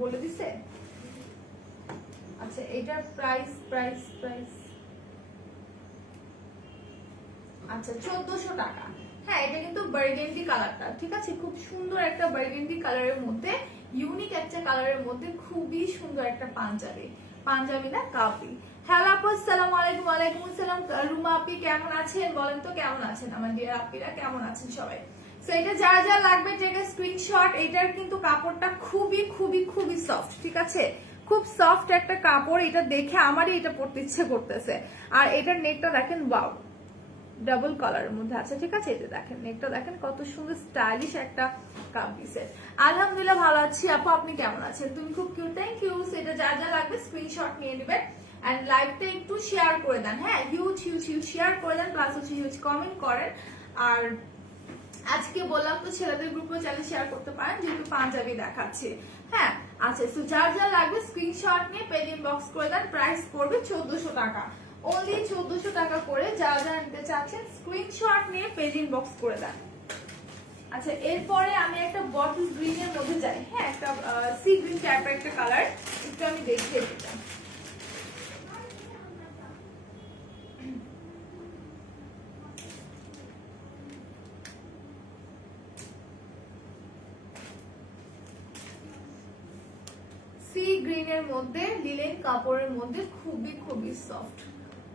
বলে দিছে? আচ্ছা, এটার প্রাইস প্রাইস প্রাইস আচ্ছা 1400 টাকা। হ্যাঁ, এটা কিন্তু বার্গেন্ডি কালারটা, ঠিক আছে, খুব সুন্দর একটা বার্গেন্ডি কালারের মধ্যে, ইউনিক একটা কালারের মধ্যে, খুবই সুন্দর একটা পাঞ্জাবি, পাঞ্জাবি না কাবলি। হ্যালো আপু, আসসালামু আলাইকুম। ওয়ালাইকুম আসসালাম। রুমা আপি কেমন আছেন? বলেন তো কেমন আছেন আমার ডিয়ার আপিরা, কেমন আছেন সবাই? সো এটা যা যা লাগবে টেক আ স্ক্রিনশট। এটার কিন্তু কাপড়টা খুবই খুবই খুবই সফট, ঠিক আছে, খুব সফট একটা কাপড়, এটা দেখে আমারই এটা পরতে ইচ্ছে করতেছে। আর এটার নেকটা দেখেন, ওয়াও, ডাবল কালারের মধ্যে আছে, ঠিক আছে? এই যে দেখেন নেকটা দেখেন কত সুন্দর স্টাইলিশ একটা কাপড় সেট। আলহামদুলিল্লাহ ভালো আছি আপু, আপনি কেমন আছেন? তুমি খুব কিউট, থ্যাংক ইউ। এটা যা যা লাগবে স্ক্রিনশট নিয়ে নেবেন এন্ড লাইভটা একটু শেয়ার করে দেন, হ্যাঁ, হিউজ হিউজ হিউজ শেয়ার করে দেন, প্লাস হচ্ছে হিউজ কমেন্ট করেন। আর আজকে বললাম তো ছেলেদের গ্রুপে চাইলে শেয়ার করতে পারেন, যেহেতু পাঞ্জাবি দেখাচ্ছি, হ্যাঁ। আচ্ছা, তো যার যা লাগবে স্ক্রিনশট নিয়ে পেজ ইনবক্স করে দেন। প্রাইস পড়বে 1400 টাকা, অনলি 1400 টাকা করে। যারা যারা নিতে চাচ্ছেন স্ক্রিনশট নিয়ে পেজ ইনবক্স করে দেন। আচ্ছা, এরপরে আমি একটা বটল গ্রিনের মধ্যে যাই, হ্যাঁ, একটা সি গ্রিন টাইপের একটা কালার, একটু আমি দেখিয়ে দিতাম। সি গ্রিনের মধ্যে লিলেন কাপড়ের মধ্যে খুবই খুবই সফট।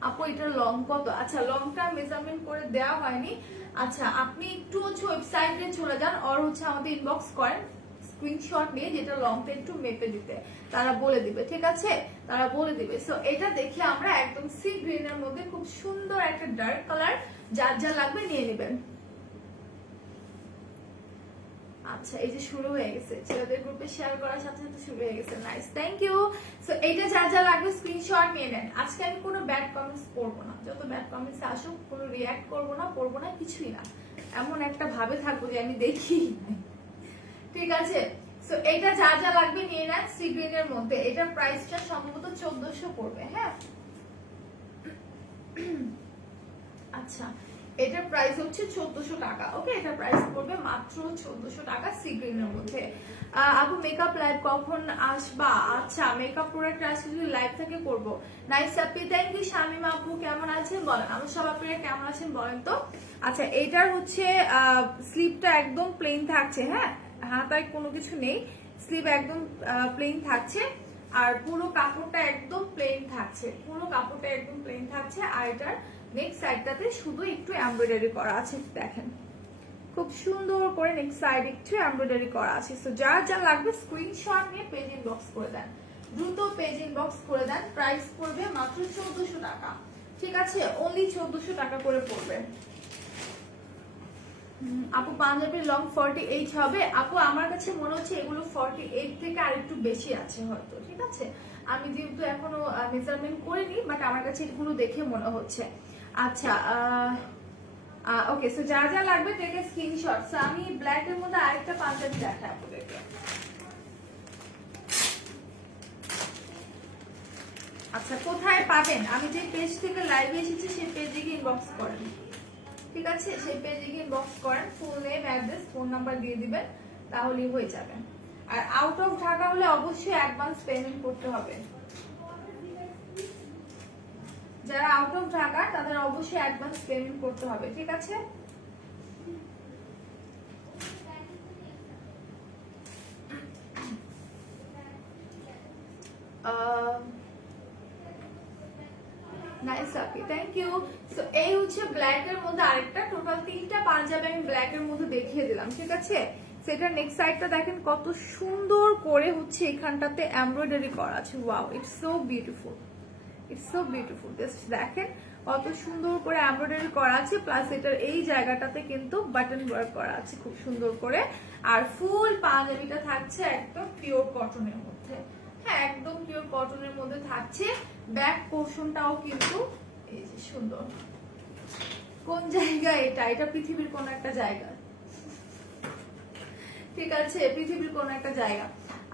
আপু এটার লং কত? আচ্ছা, লংটা মেজারমেন্ট করে দেওয়া হয়নি। আচ্ছা, আপনি একটু হচ্ছে ওয়েবসাইটে চলে যান, আর হচ্ছে আমাদের ইনবক্স করেন স্ক্রিনশট নিয়ে, যেটা লংটা একটু মেপে দিতে, তারা বলে দিবে, ঠিক আছে? তারা বলে দিবে। সো এটা দেখে আমরা একদম সি গ্রিনের মধ্যে খুব সুন্দর একটা ডার্ক কালার, যার যা লাগবে নিয়ে নেবেন। আচ্ছা, এই যে শুরু হয়ে গেছে, ছেলেদের গ্রুপে শেয়ার করার সাথে সাথে শুরু হয়ে গেছে, নাইস, থ্যাংক ইউ। সো এইটা যা যা লাগবে স্ক্রিনশট নিয়ে নেন। আজকে আমি কোনো ব্যাড কমেন্টস করবো না, যত ব্যাড কমেন্টস আসুক কোনো রিয়্যাক্ট করবো না, কিছুই না, এমন একটা ভাবে থাকবো যে আমি দেখি, ঠিক আছে? সো এইটা যা যা লাগবে নিয়ে নেন সি গ্রিনের মধ্যে। এটার প্রাইসটা সম্ভবত 1400 পড়বে, হ্যাঁ। আচ্ছা, এটার প্রাইস হচ্ছে 1400 টাকা, ওকে? এটার প্রাইস পড়বে মাত্র 1400 টাকা সি গ্রিনের মধ্যে। আপু মেকআপ লাইভ কখন আসবা? আচ্ছা, মেকআপ প্রোডাক্ট আসলে যদি লাইভ থেকে করবো। Nice Api, thank you. Shamima আপু কেমন আছেন বলেন, আমার সব আপনারা কেমন আছেন বলেন তো। আচ্ছা, এটার হচ্ছে স্লিপটা একদম প্লেন থাকছে, হ্যাঁ, হাতায় কোনো কিছু নেই, স্লিপ একদম প্লেন থাকছে, আর পুরো কাপড়টা একদম প্লেন থাকছে, পুরো কাপড়টা একদম প্লেন থাকছে। আর এটার নেক্সট সাইডটাতে শুধু একটু এমব্রয়ডারি করা আছে, দেখেন খুব সুন্দর করে নেক্সট সাইড একটু এমব্রয়ডারি করা আছে। সো যার যা লাগবে স্ক্রিনশট নিয়ে পেজ ইনবক্স করে দেন, দ্রুত পেজ ইনবক্স করে দেন। প্রাইস পড়বে মাত্র 1400 টাকা, ঠিক আছে? অনলি 1400 টাকা করে পড়বে। আপু পাঞ্জাবির লং 48 হবে? আপু আমার কাছে মনে হচ্ছে এগুলো 48 থেকে আরেকটু বেশি আছে হয়তো, ঠিক আছে? আমি যেহেতু এখনো মেজারমেন্ট করিনি, বাট আমার কাছে এগুলো দেখে মনে হচ্ছে। আচ্ছা, ওকে, সো যা যা লাগবে টেকে স্ক্রিনশট। সো আমি ব্ল্যাক এর মধ্যে আরেকটা পাঞ্জাবি দেখাই আপনাদেরকে। আচ্ছা, কোথায় পাবেন? আমি যে পেজ থেকে লাইভে এসেছি সেই পেজে গিয়ে ইনবক্স করেন, ঠিক আছে? সেই পেজে গিয়ে ইনবক্স করেন, full name, address, phone number দিয়ে দিবেন, তাহলেই হয়ে যাবে। আর আউট অফ ঢাকা হলে অবশ্যই অ্যাডভান্স পেমেন্ট করতে হবে। যারা আউট অফ ঢাকা তাদের অবশ্যই অ্যাডভান্স পেমেন্ট করতে হবে, ঠিক আছে? Nice Api, thank you. So এই হচ্ছে ব্ল্যাক এর মধ্যে আরেকটা, টোটাল 3টা পাঞ্জাবি আমি ব্ল্যাক এর মধ্যে দেখিয়ে দিলাম, ঠিক আছে? সেটা নেক্সট সাইডটা দেখেন কত সুন্দর করে হচ্ছে এখানটাতে এমব্রয়ডারি করা আছে, wow, it's so beautiful, it's so beautiful. Just দেখেন কত সুন্দর করে এমব্রয়ডারি করা আছে, প্লাস এটার এই জায়গাটাতে কিন্তু বাটন ওয়ার্ক করা আছে খুব সুন্দর করে। আর ফুল পাঞ্জাবিটা থাকছে একদম পিওর কটনের মধ্যে, হ্যাঁ, একদম পিওর কটনের মধ্যে থাকছে। ব্যাক পোর্শনটাও কিন্তু এই যে সুন্দর। কোন জায়গা এটা? এটা পৃথিবীর কোন একটা জায়গা, ঠিক আছে? পৃথিবীর কোন একটা জায়গা।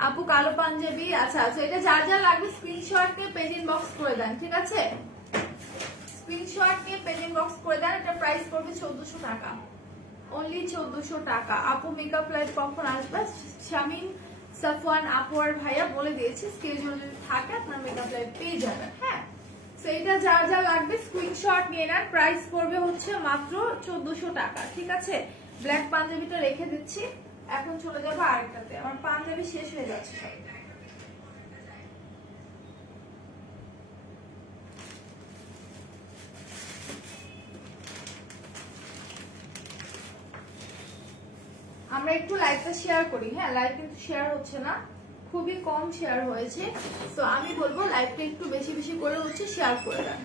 আপু কালো পাঞ্জাবি, আচ্ছা আচ্ছা, এটা যার যা লাগবে স্ক্রিনশট নিয়ে পেজ ইনবক্স করে দেন, ঠিক আছে? স্ক্রিনশট নিয়ে পেজ ইনবক্স করে দেন। এটা প্রাইস পড়বে 1400 টাকা, অনলি 1400 টাকা। আপু মেকআপ লাইভ কখন আসবে? শামিম, সাফওয়ান আপু আর ভাইয়া বলে দিয়েছি, স্কেজুল যদি থাকে আপনার মেকআপ লাইভ পেয়ে যাবেন, হ্যাঁ। সো এটা যা যা লাগবে স্ক্রিনশট নিয়ে নেন। প্রাইস পড়বে হচ্ছে মাত্র 1400 টাকা, ঠিক আছে? ব্ল্যাক পাঞ্জাবিটা রেখে দিচ্ছি, এখন চলে যাবো আরেকটাতে, আমার পাঞ্জাবি শেষ হয়ে যাচ্ছে সব। আমরা একটু লাইভটা শেয়ার করি, হ্যাঁ, লাইভ কিন্তু শেয়ার হচ্ছে না। খুবই কম শেয়ার হয়েছে, তো আমি বলবো লাইভটা একটু বেশি বেশি করে হচ্ছে শেয়ার করে দেন।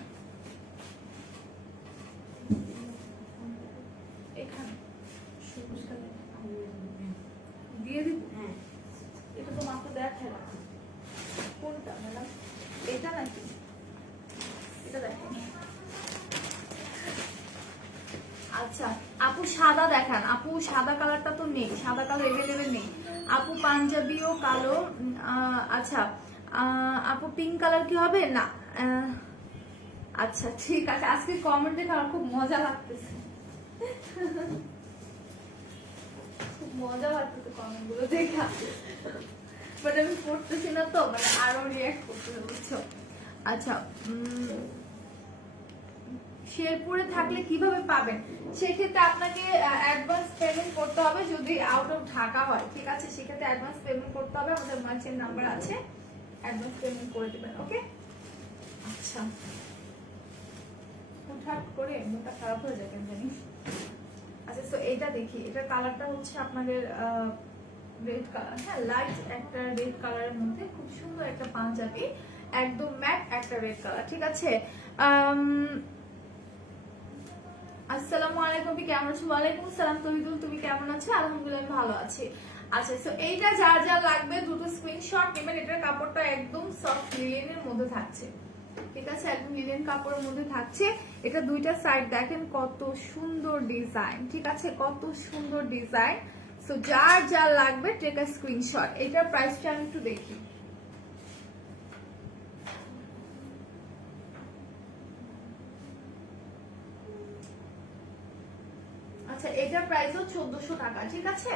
এখানে সবুজ কালার দিয়ে দিব। হ্যাঁ এটা তো মাত্র দেখে না কোনটা ম্যাডাম, এটা নাকি এটা দেখেন। আচ্ছা আপু সাদা দেখান, আপু সাদা কালারটা তো নেই, সাদা কালার এভেলেবেল নেই আপু। পাঞ্জাবিও কালো, আচ্ছা আপু পিঙ্ক কালার কি হবে না? আচ্ছা ঠিক আছে, আজকে কমেন্ট দেখে আমার খুব মজা লাগতেছে, খুব মজা লাগতেছে কমেন্ট গুলো দেখা, বাট আমি পড়তেছি না তো, মানে আরো রিয়াক্ট করতেছে বুঝছো। আচ্ছা শেরপুরে থাকলে কিভাবে পাবেন? সেক্ষেত্রে আপনাকে অ্যাডভান্স পেমেন্ট করতে হবে যদি আউট অফ ঢাকা হয়, ঠিক আছে? সেক্ষেত্রে অ্যাডভান্স পেমেন্ট করতে হবে, আমাদের মার্চেন্ট নাম্বার আছে, অ্যাডভান্স পেমেন্ট করে দিবেন, ওকে? আচ্ছা হুটহাট করে মুখটা খারাপ হয়ে যাবে জানি। আচ্ছা তো এটা দেখি, এটার কালারটা হচ্ছে আপনাদের রেড কালার, হ্যাঁ লাইট একটা রেড কালারের মধ্যে খুব সুন্দর একটা পাঞ্জাবি, একদম ম্যাট একটা রেড কালার, ঠিক আছে? আসসালামু আলাইকুম, আপনি কেমন আছো? ওয়ালাইকুম আসসালাম তহিদুল, তুমি কেমন আছো? আলহামদুলিল্লাহ আমি ভালো আছি। আচ্ছা তো এইটা যা যা লাগবে দুটো স্ক্রিনশট নেবেন। এটার কাপড়টা একদম সফট লিনেনের মধ্যে থাকছে, ঠিক আছে? একদম লিনেন কাপড়ের মধ্যে থাকছে। এটা দুইটা সাইড দেখেন কত সুন্দর ডিজাইন, ঠিক আছে? কত সুন্দর ডিজাইন। সো যার যা লাগবে টেক আ স্ক্রিনশট। এটার প্রাইসটা আমি একটু দেখি। আচ্ছা এটার প্রাইসও 1400 টাকা, ঠিক আছে?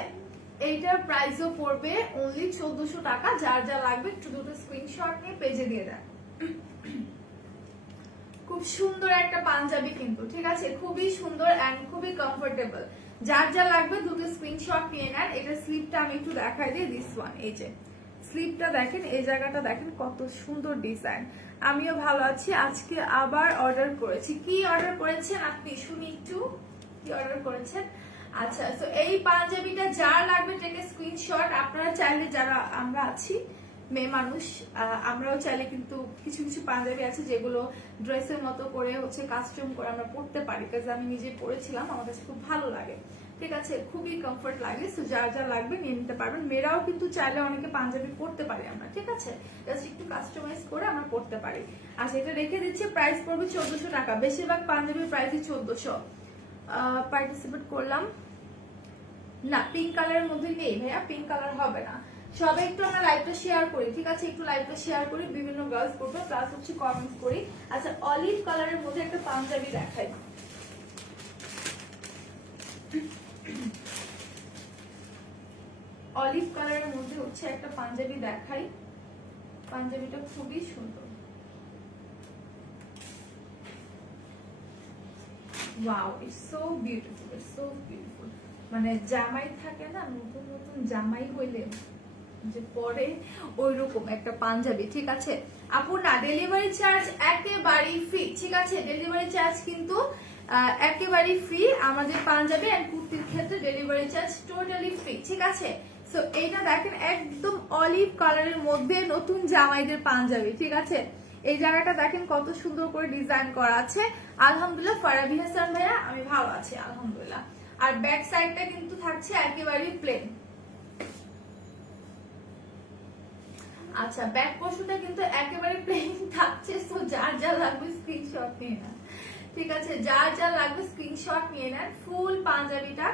এইটার প্রাইসও পড়বে অনলি 1400 টাকা। যার যা লাগবে একটু দুটো স্ক্রিনশট নিয়ে পেজে দিয়ে দেন। খুব সুন্দর একটা পাঞ্জাবি কিন্তু, ঠিক আছে? খুবই সুন্দর এন্ড খুবই কমফোর্টেবল। যার যা লাগবে দুটো স্ক্রিনশট নিয়ে নেন। এটা স্লিপটা আমি একটু দেখাই দিই, দিস ওয়ান, এই যে স্লিপটা দেখেন, এই জায়গাটা দেখেন কত সুন্দর ডিজাইন। আমিও ভালো আছি। আজকে আবার অর্ডার করেছি। কি অর্ডার করেছেন আপনি শুনি একটু, কি অর্ডার করেছেন? আচ্ছা তো এই পাঞ্জাবিটা যার লাগবে টেক এ স্ক্রিনশট। আপনারা চাইলে, যারা আমরা আছি মেয়ে মানুষ, আমরাও চাইলে কিন্তু কিছু কিছু পাঞ্জাবি আছে যেগুলো ড্রেসের মতো করে হচ্ছে কাস্টম করে আমরা পরতে পারি, কারণ আমি নিজে পরেছিলাম, আমার কাছে খুব ভালো লাগে, ঠিক আছে? খুবই কমফোর্ট লাগে। সো যার যা লাগবে নিয়ে নিতে পারবেন। মেয়েরাও কিন্তু চাইলে অনেকে পাঞ্জাবি পরতে পারি আমরা, ঠিক আছে? জাস্ট একটু কাস্টমাইজ করে আমরা পরতে পারি। আচ্ছা এটা রেখে দিচ্ছি, প্রাইস পড়বে 1400 টাকা। বেশিরভাগ পাঞ্জাবির প্রাইসই 1400। পার্টিসিপেট করলাম না, পিঙ্ক কালারের মধ্যে নেই ভাইয়া, পিঙ্ক কালার হবে না। সবে একটু আমরা লাইভটা শেয়ার করি, ঠিক আছে? একটু লাইভটা শেয়ার করি, বিভিন্ন গার্লস করবো, প্লাস হচ্ছে কমেন্টস করি। আচ্ছা অলিভ কালারের মধ্যে একটা পাঞ্জাবি দেখাই। অলিভ কালারের মধ্যে হচ্ছে একটা পাঞ্জাবি দেখাই। পাঞ্জাবিটা খুবই সুন্দর। Wow, it's so beautiful, it's so beautiful. মানে জামাই থাকে না, নতুন নতুন জামাই হইলে যে পরে ওই রকম একটা পাঞ্জাবি, ঠিক আছে? আপু না, ডেলিভারি চার্জ একেবারেই ফ্রি, ঠিক আছে? ডেলিভারি চার্জ কিন্তু একেবারেই ফ্রি। আমাদের পাঞ্জাবি এন্ড কুর্তির ক্ষেত্রে ডেলিভারি চার্জ টোটালি ফ্রি, ঠিক আছে? সো এইটা দেখেন একদম অলিভ কালারের মধ্যে নতুন জামাইদের পাঞ্জাবি, ঠিক আছে? এই জায়গাটা দেখেন কত সুন্দর করে ডিজাইন করা আছে। আলহামদুলিল্লাহ ফারাবি হাসান ভাইয়া, আমি ভালো আছি আলহামদুলিল্লাহ। আর ব্যাক সাইডটা কিন্তু থাকছে একেবারেই প্লেন। আচ্ছা ব্যাক পোর্শনটা কিন্তু একেবারে প্লেন থাকছে। সো যার যা লাগবে স্ক্রিনশট নিয়ে নেন, ঠিক আছে? যার যা লাগবে স্ক্রিনশট নিয়ে নেন। ফুল পাঞ্জাবিটা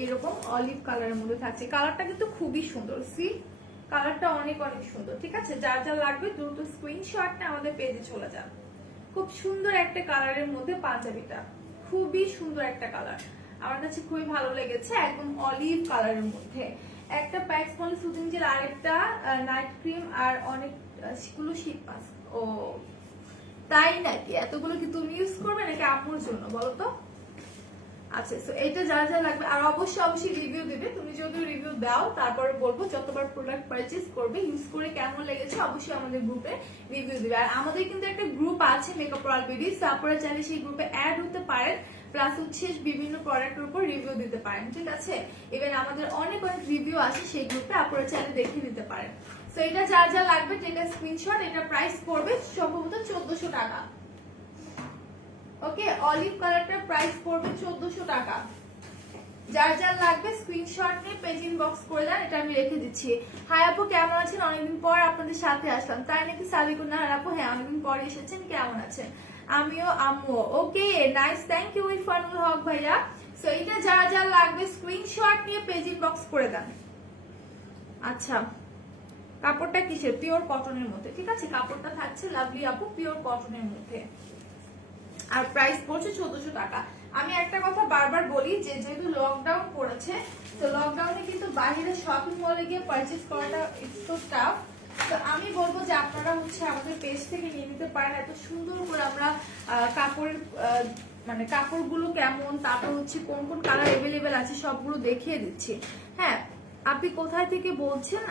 এইরকম অলিভ কালারের মধ্যে থাকছে। কালারটা কিন্তু খুবই সুন্দর, সি কালারটা অনেক অনেক সুন্দর, ঠিক আছে? যার যা লাগবে দ্রুত স্ক্রিনশট নিয়ে আমাদের পেজে চলে যান। খুব সুন্দর একটা কালারের মধ্যে পাঞ্জাবিটা, খুবই সুন্দর একটা কালার, আমার কাছে খুবই ভালো লেগেছে। একদম অলিভ কালারের মধ্যে একটা প্যাক্স মল সুদিং জেল, আরেকটা নাইট ক্রিম, আর অনেকগুলো শীত মাস্ক। ও তাই নাকি? এতগুলো কি তুমি ইউজ করবে নাকি আপুর জন্য বলো তো? আচ্ছা তো এইটা যা যা লাগবে, আর অবশ্যই অবশ্যই রিভিউ দিবে। তুমি যদি রিভিউ দাও তারপরে বলবো, যতবার প্রোডাক্ট পারচেজ করবে ইউজ করে কেমন লেগেছে অবশ্যই আমাদের গ্রুপে রিভিউ দিবে। আর আমাদের কিন্তু একটা গ্রুপ আছে মেকআপ রয়্যাল বিউটিস, আপনারা চাইলে সেই গ্রুপে অ্যাড হতে পারেন, প্লাস হচ্ছে বিভিন্ন প্রোডাক্টের উপর রিভিউ দিতে পারেন, ঠিক আছে? ইভেন আমাদের অনেক অনেক রিভিউ আছে সেই গ্রুপে, আপনারা চাইলে দেখে নিতে পারেন। তো এটা যার যা লাগবে টেকা স্ক্রিনশট। এটা প্রাইস পড়বে সম্ভবত 1400 টাকা। ওকে, অলিভ কালারটার প্রাইস পড়বে 1400 টাকা। যার যার লাগবে স্ক্রিনশট নিয়ে পেজ ইনবক্স করে দেন, এটা আমি রেখে দিচ্ছি। হাই আপু কেমন আছেন? অনেকদিন পর আপনাদের সাথে আসলাম, তাই নাকি? সাবিকুন নাহার আপু, হ্যাঁ অনেকদিন পর এসেছেন, কেমন আছেন? আমিও আম্মুও। Okay nice, thank you Irfanul Haque ভাইয়া। সো এটা যার যার লাগবে স্ক্রিনশট নিয়ে পেজ ইনবক্স করে দেন। আচ্ছা, কাপড়টা কিসের? পিওর কটনের মধ্যে, ঠিক আছে? কাপড়টা থাকছে লাভলি আপু পিওর কটনের মধ্যে, আর প্রাইস পড়ছে 1400 টাকা। আমি একটা কথা বারবার বলি যে যেহেতু লকডাউন পড়েছে, তো লকডাউনে কিন্তু বাইরে শপিং মলে গিয়ে পারচেজ করাটা ইটস তো টাফ। তো আমি বলবো যে আপনারা হচ্ছে আমাদের পেজ থেকে নিয়ে নিতে পারেন। এত সুন্দর করে আমরা কাপড়ের মানে কাপড়গুলো কেমন, তারপর হচ্ছে কোন কোন কালার এভেলেবেল আছে সবগুলো দেখিয়ে দিচ্ছি। হ্যাঁ, আপনি কোথায় থেকে বলছেন?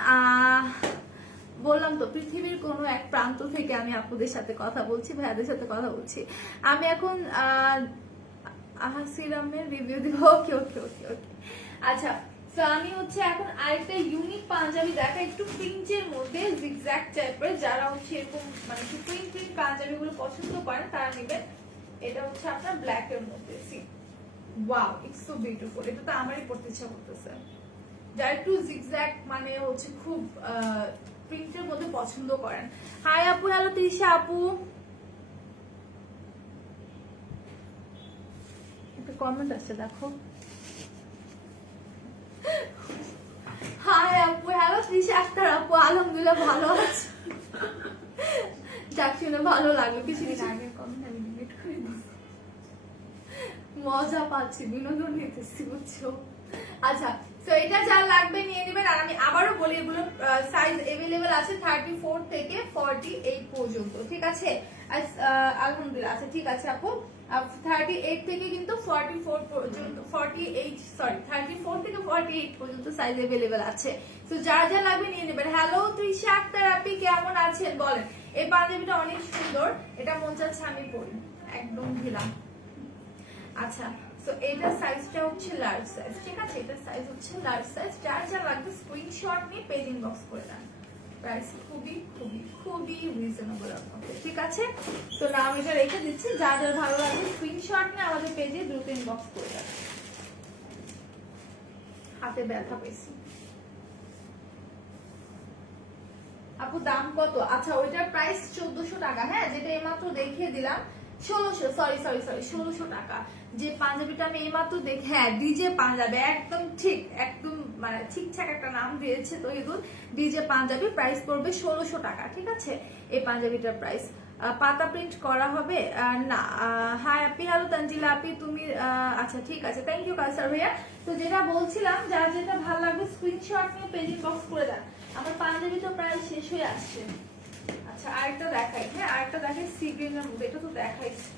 বললাম তো পৃথিবীর কোনো এক প্রান্ত থেকে আমি আপুদের সাথে কথা বলছি, ভাইয়াদের সাথে কথা বলছি। আমি এখন সিরামের রিভিউ দিব। ওকে ওকে ওকে ওকে, আচ্ছা। তো আমি হচ্ছে এখন আরেকটা ইউনিক পাঞ্জাবি দেখা, একটু প্রিন্টের মধ্যে জিগজ্যাগ টাইপের, যারা হচ্ছে এরকম মানে একটু প্রিন্ট প্রিন্ট পাঞ্জাবি গুলো পছন্দ করেন তারা নেবেন। এটা হচ্ছে আপনার ব্ল্যাক এর মধ্যে। C wow, it's so beautiful. এটা তো আমারই পড়তে ইচ্ছা করতেছে। যারা একটু জিগজ্যাগ মানে হচ্ছে খুব প্রিন্টের মধ্যে পছন্দ করেন। হাই আপু, হ্যালো তৃষা আপু, একটা কমেন্ট আছে দেখো। হাই আপু, হ্যালো তৃষা আক্তার আপু, আলহামদুলিল্লাহ ভালো আছে। যাক শুনে ভালো লাগলো। কিছু কিছু আগের কমেন্ট আমি ডিলিট করে দিয়েছি। মজা পাচ্ছি, বিনোদন নিতেছি, বুঝছো? আচ্ছা, তো এটা যা লাগবে নিয়ে নেবেন। আর আমি আবারও বলি এগুলো সাইজ এভেলেবেল আছে 34 থেকে 48 পর্যন্ত, ঠিক আছে? আলহামদুলিল্লাহ, আচ্ছা ঠিক আছে আপু। 38 থেকে কিন্তু 44 পর্যন্ত, 48 সরি 34 থেকে 48 পর্যন্ত সাইজ এভেলেবেল আছে। তো যা যা লাগবে নিয়ে নেবেন। হ্যালো তৃষা আক্তার আপনি কেমন আছেন বলেন? এই পাঞ্জাবিটা অনেক সুন্দর, এটা মন চাচ্ছে আমি পরি, একদম ঢিলা। আচ্ছা, সো এটা সাইজটা হচ্ছে লার্জ সাইজ, ঠিক আছে? এটা সাইজ হচ্ছে লার্জ সাইজ। যার যা লাগবে স্ক্রিনশট নিয়ে পেজ ইনবক্স করে দেন। প্রাইস খুবই খুবই খুবই রিজনেবল আপনাদের, ঠিক আছে? তো নাম এটা রেখে দিচ্ছি, যার যার ভালো লাগবে স্ক্রিনশট নিয়ে আমাদের পেজে দ্রুত ইনবক্স করে দেন। হাতে ব্যথা পেয়েছি আপু, দাম কত? আচ্ছা, ওইটার প্রাইস 1400 টাকা। হ্যাঁ, যেটা এইমাত্র দেখিয়ে দিলাম 1600, সরি সরি সরি 1600 টাকা। যে পাঞ্জাবিটা আমি এইমাত্র দেখে, হ্যাঁ ডিজে পাঞ্জাবি, একদম ঠিক, একদম মানে ঠিকঠাক একটা নাম দিয়েছে তহিদুল। ডিজে পাঞ্জাবি প্রাইস পড়বে 1600 টাকা, ঠিক আছে? এই পাঞ্জাবিটার প্রাইস। পাতা প্রিন্ট করা হবে না? হাই আপি, হ্যালো তানজিলা আপি, তুমি আচ্ছা ঠিক আছে, থ্যাংক ইউ কাসার ভাইয়া। তো যেটা বলছিলাম, যার যেটা ভালো লাগবে স্ক্রিনশট নিয়ে পেজ ইনবক্স করে দেন। আমার পাঞ্জাবি তো প্রায় শেষ হয়ে আসছে। আচ্ছা, আরেকটা দেখাই। হ্যাঁ, আরেকটা দেখাই সি গ্রিনের মধ্যে, এটা তো দেখাইছি।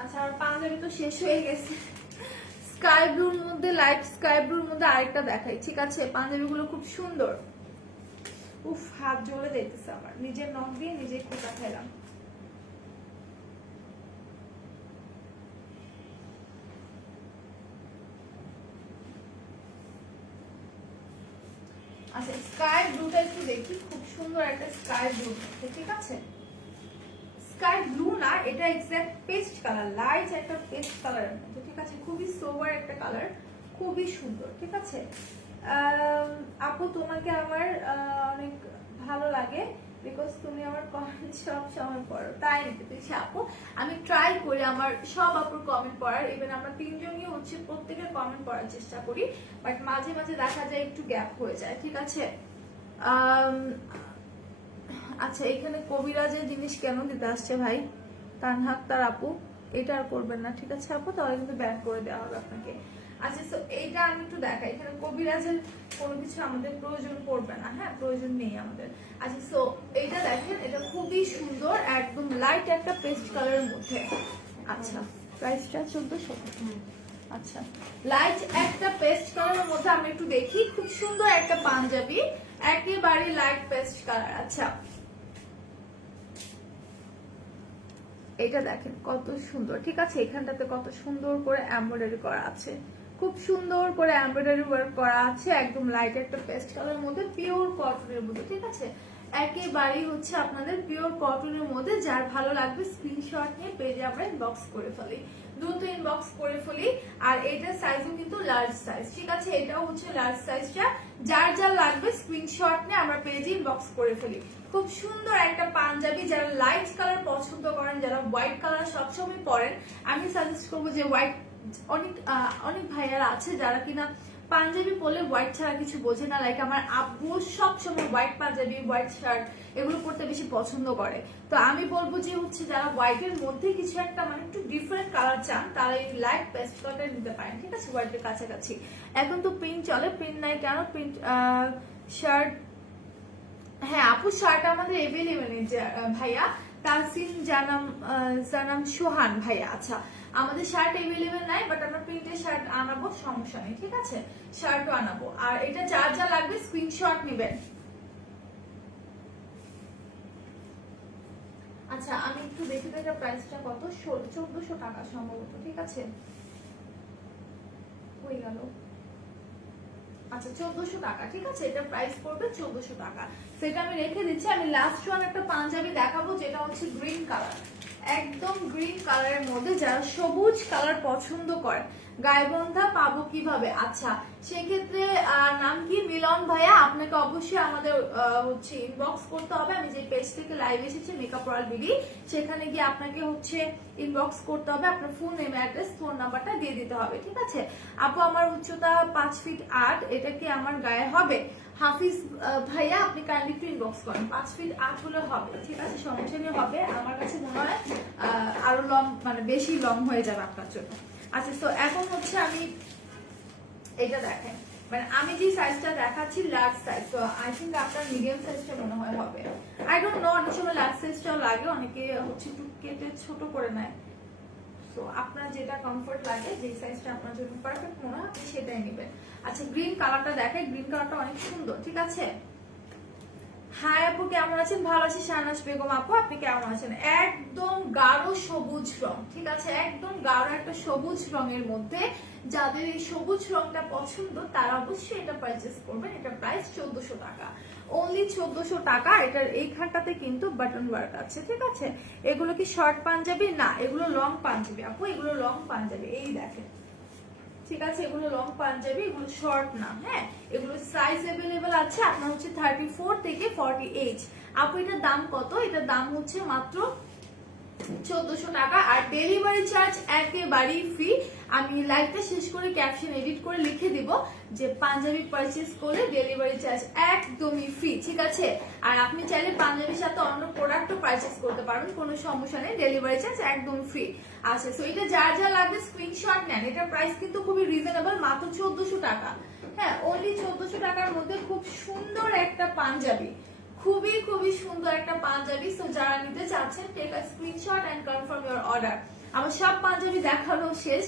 আচ্ছা, আমার পাঞ্জাবি তো শেষ হয়ে গেছে। স্কাই ব্লুর মধ্যে, লাইট স্কাই ব্লুর মধ্যে আরেকটা দেখাই, ঠিক আছে? পাঞ্জাবিগুলো খুব সুন্দর। উফ, হাত জ্বলে যাইতেছে আমার, নিজের নখ দিয়ে নিজেই খোঁচা খাইলাম। আচ্ছা, স্কাই ব্লুটা একটু দেখি, খুব সুন্দর একটা স্কাই ব্লু, ঠিক আছে? স্কাই ব্লু না, এটা এক্সাক্ট পেস্ট কালার, লাইট একটা পেস্ট কালারের মধ্যে, ঠিক আছে? খুবই সোবার একটা কালার, খুবই সুন্দর, ঠিক আছে? আপু তোমাকে আমার অনেক ভালো লাগে, বিকজ তুমি আমার কমেন্ট সব সময় পড়ো। তাই নাকি তুই আপু? আমি ট্রাই করি আমার সব আপুর কমেন্ট পড়ার, ইভেন আমরা তিনজনই হচ্ছে প্রত্যেকের কমেন্ট পড়ার চেষ্টা করি, বাট মাঝে মাঝে দেখা যায় একটু গ্যাপ হয়ে যায়, ঠিক আছে? আচ্ছা, এখানে কবিরাজের জিনিস কেন দিতে আসছে ভাই? তানহা আক্তার আপু, এটা আর করবেন না, ঠিক আছে আপু? তাহলে কিন্তু ব্যান করে দেওয়া হবে আপনাকে। আচ্ছা, তো এইটা আমি একটু দেখাই। এখানে কবিরাজের কোনো কিছু আমাদের প্রয়োজন পড়বে না, হ্যাঁ প্রয়োজন নেই আমাদের। আচ্ছা, সো এইটা দেখেন, এটা খুবই সুন্দর, একদম লাইট একটা পেস্ট কালারের মধ্যে। আচ্ছা, প্রাইসটা 1400। আচ্ছা, লাইট একটা পেস্ট কালারের মধ্যে আমরা একটু দেখি। খুব সুন্দর একটা পাঞ্জাবি, একেবারে লাইট পেস্ট কালার। আচ্ছা, এটা দেখেন কত সুন্দর, ঠিক আছে? এখানটাতে কত সুন্দর করে এমব্রয়ডারি করা আছে, খুব সুন্দর করে এমব্রয়ডারি ওয়ার্ক করা আছে, একদম লাইট একটা পেস্ট কালারের মধ্যে, পিওর কটনের মধ্যে, ঠিক আছে। একেবারেই হচ্ছে আপনাদের পিওর কটনের মধ্যে। যার ভালো লাগবে স্ক্রিনশট নিয়ে পেজে আমরা ইনবক্স করে ফেলি, দ্রুত ইনবক্স করে ফেলি। আর এটার সাইজও কিন্তু লার্জ সাইজ, ঠিক আছে, এটাও হচ্ছে লার্জ সাইজটা। যার যার লাগবে স্ক্রিনশট নিয়ে আমরা পেজে ইনবক্স করে ফেলি। খুব সুন্দর একটা পাঞ্জাবি, যারা লাইট কালার পছন্দ করেন, যারা হোয়াইট কালার সবসময় পরেন, আমি সাজেস্ট করবো যে হোয়াইট, অনেক ভাইয়ারা আছে যারা কিনা পাঞ্জাবি পরলে হোয়াইট ছাড়া কিছু বোঝে না। লাইক আমার আব্বু সবসময় হোয়াইট পাঞ্জাবি, হোয়াইট শার্ট এগুলো পরতে বেশি পছন্দ করে। তো আমি বলবো যে হচ্ছে যারা হোয়াইটের মধ্যে কিছু একটা মানে একটু ডিফারেন্ট কালার চান, তারা এই লাইট পেস্ট কালারটা নিতে পারেন, ঠিক আছে, হোয়াইটের কাছাকাছি। এখন তো প্রিন্ট চলে, প্রিন্ট নাই কেন, প্রিন্ট শার্ট, হ্যাঁ আপু শার্ট আমাদের এভেলেবেল ভাইয়া। তাসিন জানাম সোহান ভাইয়া, আচ্ছা আমাদের শার্ট এভেলেবেল নাই, বাট আমরা প্রিন্টের শার্ট আনাবো, সমস্যা নেই, ঠিক আছে, শার্টও আনাবো। আর এটা যার যা লাগবে স্ক্রিনশট নেবেন। আচ্ছা আমি একটু দেখে এটা প্রাইসটা কত, 1400 টাকা সম্ভবত, ঠিক আছে, হয়ে গেল। আচ্ছা 1400 টাকা, ঠিক আছে, এটা প্রাইস পড়বে 1400 টাকা, সেটা আমি রেখে দিচ্ছি। আমি লাস্ট ওয়ান একটা পাঞ্জাবি দেখাবো, যেটা হচ্ছে গ্রিন কালার, একদম গ্রিন কালারের মধ্যে। যারা সবুজ কালার পছন্দ করে, গায়েবন্ধা পাবো কিভাবে, আচ্ছা সেক্ষেত্রে নাম কি, মিলন ভাইয়া, আপনাকে অবশ্যই আমাদের হচ্ছে ইনবক্স করতে হবে। আমি যে পেজ থেকে লাইভ এসেছি মেকআপ রয়্যাল বিডি, সেখানে গিয়ে আপনাকে হচ্ছে ইনবক্স করতে হবে, আপনার ফোন নেম, অ্যাড্রেস, ফোন নাম্বারটা দিয়ে দিতে হবে, ঠিক আছে। আপু আমার উচ্চতা 5 ফিট 8, এটা কি আমার গায়ে হবে? হাফিজ ভাইয়া আপনি কাইন্ডলি একটু ইনবক্স করেন, 5 ফিট 8 হলে হবে, ঠিক আছে, সমস্যা নেই, হবে। আমার কাছে মনে হয় আরো লং, মানে বেশি লং হয়ে যাবে আপনার জন্য। আচ্ছা তো এখন হচ্ছে আমি এটা দেখেন, মানে আমি যে সাইজটা দেখাচ্ছি লার্জ সাইজ, তো আই থিঙ্ক আপনার মিডিয়াম সাইজটা মনে হয় হবে। আই ডোন্ট নো, অনেক সময় লার্জ সাইজটাও লাগে, অনেকে হচ্ছে একটু কেটে ছোট করে নেয়। তো আপনার যেটা কমফোর্ট লাগে, যে সাইজটা আপনার জন্য পারফেক্ট মনে হয় আপনি সেটাই নেবেন। আচ্ছা গ্রিন কালারটা দেখেন, গ্রিন কালারটা অনেক সুন্দর, ঠিক আছে। হাই আপু কেমন আছেন? ভালো আছি। শাহনাজ বেগম আপু আপনি কেমন আছেন? একদম গাঢ় সবুজ রং, ঠিক আছে, একদম গাঢ় একটা সবুজ রঙের মধ্যে। যাদের এই সবুজ রংটা পছন্দ তারা অবশ্যই এটা পারচেস করবেন। এটা প্রাইস 1400 টাকা, অনলি 1400 টাকা। এটার এইখানটাতে কিন্তু বাটন ওয়ার্ক আছে, ঠিক আছে। এগুলো কি শর্ট পাঞ্জাবি? না, এগুলো লং পাঞ্জাবি আপু, এগুলো লং পাঞ্জাবি, এই দেখেন, ঠিক আছে, এগুলো লং পাঞ্জাবি, এগুলো শর্ট না, হ্যাঁ। এগুলো সাইজ अवेलेबल আছে আপনার হচ্ছে 34 থেকে 48। আপু এটার দাম কত? এটার দাম হচ্ছে মাত্র 1400 টাকা। আর ডেলিভারি চার্জ একেবারেই ফ্রি। আমি লাইভটা শেষ করে ক্যাপশন এডিট করে লিখে দিব যে পাঞ্জাবি পারচেজ করলে ডেলিভারি চার্জ একদমই ফ্রি, ঠিক আছে। আর আপনি চাইলে পাঞ্জাবির সাথে অন্য প্রোডাক্টও পারচেজ করতে পারবেন, কোনো সমস্যা নেই, ডেলিভারি চার্জ একদম ফ্রি। আচ্ছা সো এটা যার যা লাগবে স্ক্রিনশট নেন। এটার প্রাইস কিন্তু খুবই রিজনেবল, মাত্র 1400 টাকা, হ্যাঁ, অনলি 1400 টাকার মধ্যে খুব সুন্দর একটা পাঞ্জাবি, খুবই খুবই সুন্দর একটা পাঞ্জাবি। সো যারা নিতে চাচ্ছেন take a screenshot and confirm your order. আমার সব পাঞ্জাবি দেখানো শেষ,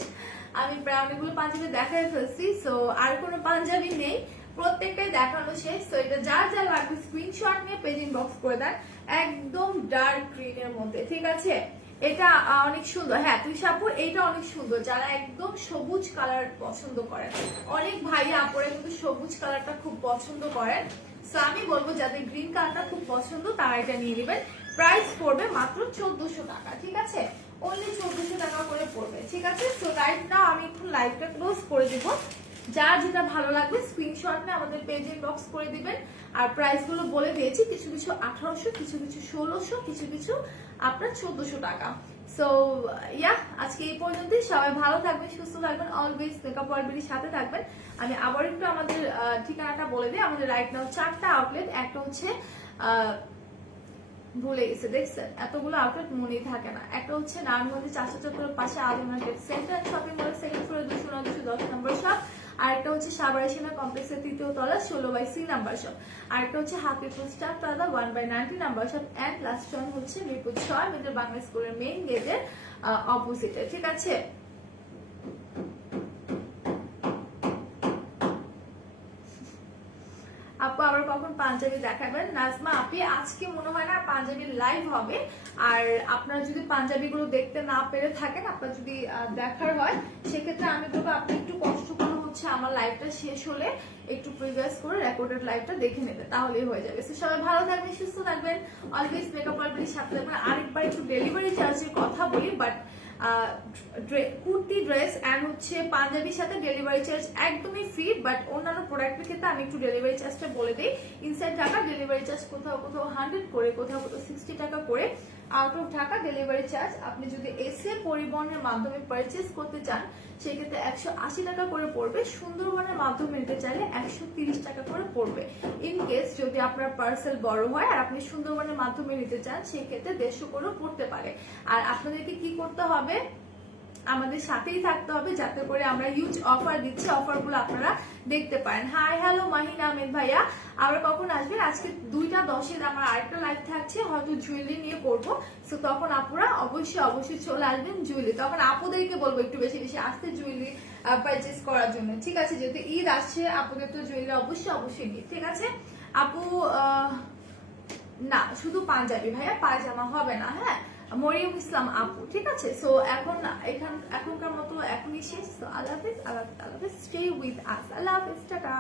আমি প্রায় অনেকগুলো পাঞ্জাবি দেখাই ফেলছি, সো আর কোনো পাঞ্জাবি নেই, প্রত্যেকটাই দেখানো শেষ। সো এটা যার যা লাগবে স্ক্রিনশট নিয়ে পেজ ইনবক্স করে দেন, একদম ডার্ক গ্রিন এর মধ্যে, ঠিক আছে। এটা অনেক সুন্দর, হ্যাঁ তুই সাপু, এটা অনেক সুন্দর। যারা একদম সবুজ কালার পছন্দ করেন, অনেক ভাইয়া আপুরা কিন্তু সবুজ কালারটা খুব পছন্দ করেন, সো আমি বলবো যাদের গ্রিন কালারটা খুব পছন্দ তারা এটা নিয়ে নেবেন। প্রাইস পড়বে মাত্র 1400 টাকা, ঠিক আছে, অনলি 1400 টাকা করে পড়বে, ঠিক আছে। সো রাইট নাও আমি এখন লাইভটা ক্লোজ করে দিব। যার যেটা ভালো লাগবে স্ক্রিনশট নিয়ে আমাদের পেজে ইনবক্স করে দিবেন। আর প্রাইস গুলো বলে দিয়েছি, কিছু কিছু 1800, কিছু কিছু 1600, কিছু কিছু আপনার 1400 টাকা। সো ইয়া আজকে এই পর্যন্তই। সবাই ভালো থাকবেন, সুস্থ থাকবেন, অলওয়েজ মেকআপ ওয়ার্ল্ডের সাথে থাকবেন। আমি আবার একটু আমাদের ঠিকানাটা বলে দিই। আমাদের রাইট নাও 4টা আউটলেট, একটা হচ্ছে ভুলে গেছে, দেখছেন এতগুলো আউটলেট মনেই থাকে না। একটা হচ্ছে নারায়ণগঞ্জে 400 চত্বরের পাশে আদি মার্কেট সেন্টার শপিং মলের সেকেন্ড ফ্লোরে 209-210 নম্বর শপ। আরেকটা হচ্ছে সাভার সিনেমা কমপ্লেক্সের 3য় তলা 16/C নাম্বার শপ। আরেকটা হচ্ছে Hafizul star plaza 1/90 number shop. And last one হচ্ছে মিরপুর 6 মিডল বাংলা স্কুলের মেইন গেটের অপোজিটে, ঠিক আছে। আপু আবার কখন পাঞ্জাবি দেখাবেন? নাজমা আপি আজকে মনে হয় না পাঞ্জাবির লাইভ হবে। আর আপনারা যদি পাঞ্জাবিগুলো দেখতে না পেরে থাকেন, আপনার যদি দেখার হয়, সেক্ষেত্রে আমি বলবো আপনি একটু কষ্ট করে আমার লাইভটা শেষ হলে একটু প্রিভিয়াস করে রেকর্ডেড লাইভটা দেখে নেবে, তাহলেই হয়ে যাবে। তো সবাই ভালো থাকবেন, সুস্থ থাকবেন, অলওয়েজ মেকআপ আর্টিস্টের সাথে থাকবেন। আরেকবার একটু ডেলিভারি চার্জের কথা বলি, বাট কুর্তি ড্রেস অ্যান্ড হচ্ছে পাঞ্জাবির সাথে ডেলিভারি চার্জ একদমই ফ্রি, বাট অন্যান্য প্রোডাক্টের ক্ষেত্রে আমি একটু ডেলিভারি চার্জটা বলে দিই। ইনসাইড ঢাকা ডেলিভারি চার্জ কোথাও কোথাও 100 করে, কোথাও কোথাও 60 টাকা করে। Out of Dhaka delivery charge আপনি যদি এসে পরিবহনের মাধ্যমে পারচেস করতে চান সেক্ষেত্রে 180 টাকা করে পড়বে। সুন্দরবনের মাধ্যমে নিতে চাইলে 130 টাকা করে পড়বে। ইন কেস যদি আপনার পার্সেল বড় হয় আর আপনি সুন্দরবনের মাধ্যমে নিতে চান সেই ক্ষেত্রে 150 করেও পড়তে পারে। আর আপনাদেরকে কি করতে হবে, আমাদের সাথেই থাকতে হবে যাতে করে আমরা হিউজ অফার দিচ্ছি, অফারগুলো আপনারা দেখতে পারেন। হাই হ্যালো মাহিন আহমেদ ভাইয়া, আবার কখন আসবেন? আজকে 2:10 আমার আরেকটা লাইভ থাকছে, হয়তো জুয়েলারি নিয়ে করবো। সো তখন আপুরা অবশ্যই চলে আসবেন জুয়েলারি, তখন আপুদেরকে বলবো একটু বেশি বেশি আসতে জুয়েলারি পারচেস করার জন্য, ঠিক আছে? যেহেতু ঈদ আসছে আপুদের তো জুয়েলারি অবশ্যই নিই, ঠিক আছে আপু? না শুধু পাঞ্জাবি ভাইয়া, পায়জামা হবে না, হ্যাঁ? মরিয়ম ইসলাম আপু, ঠিক আছে? সো এখনকার মতো এখনই শেষ। সো আল্লাহ হাফেজ, স্টে উইথ আস, আল্লাহ হাফেজ, টাটা।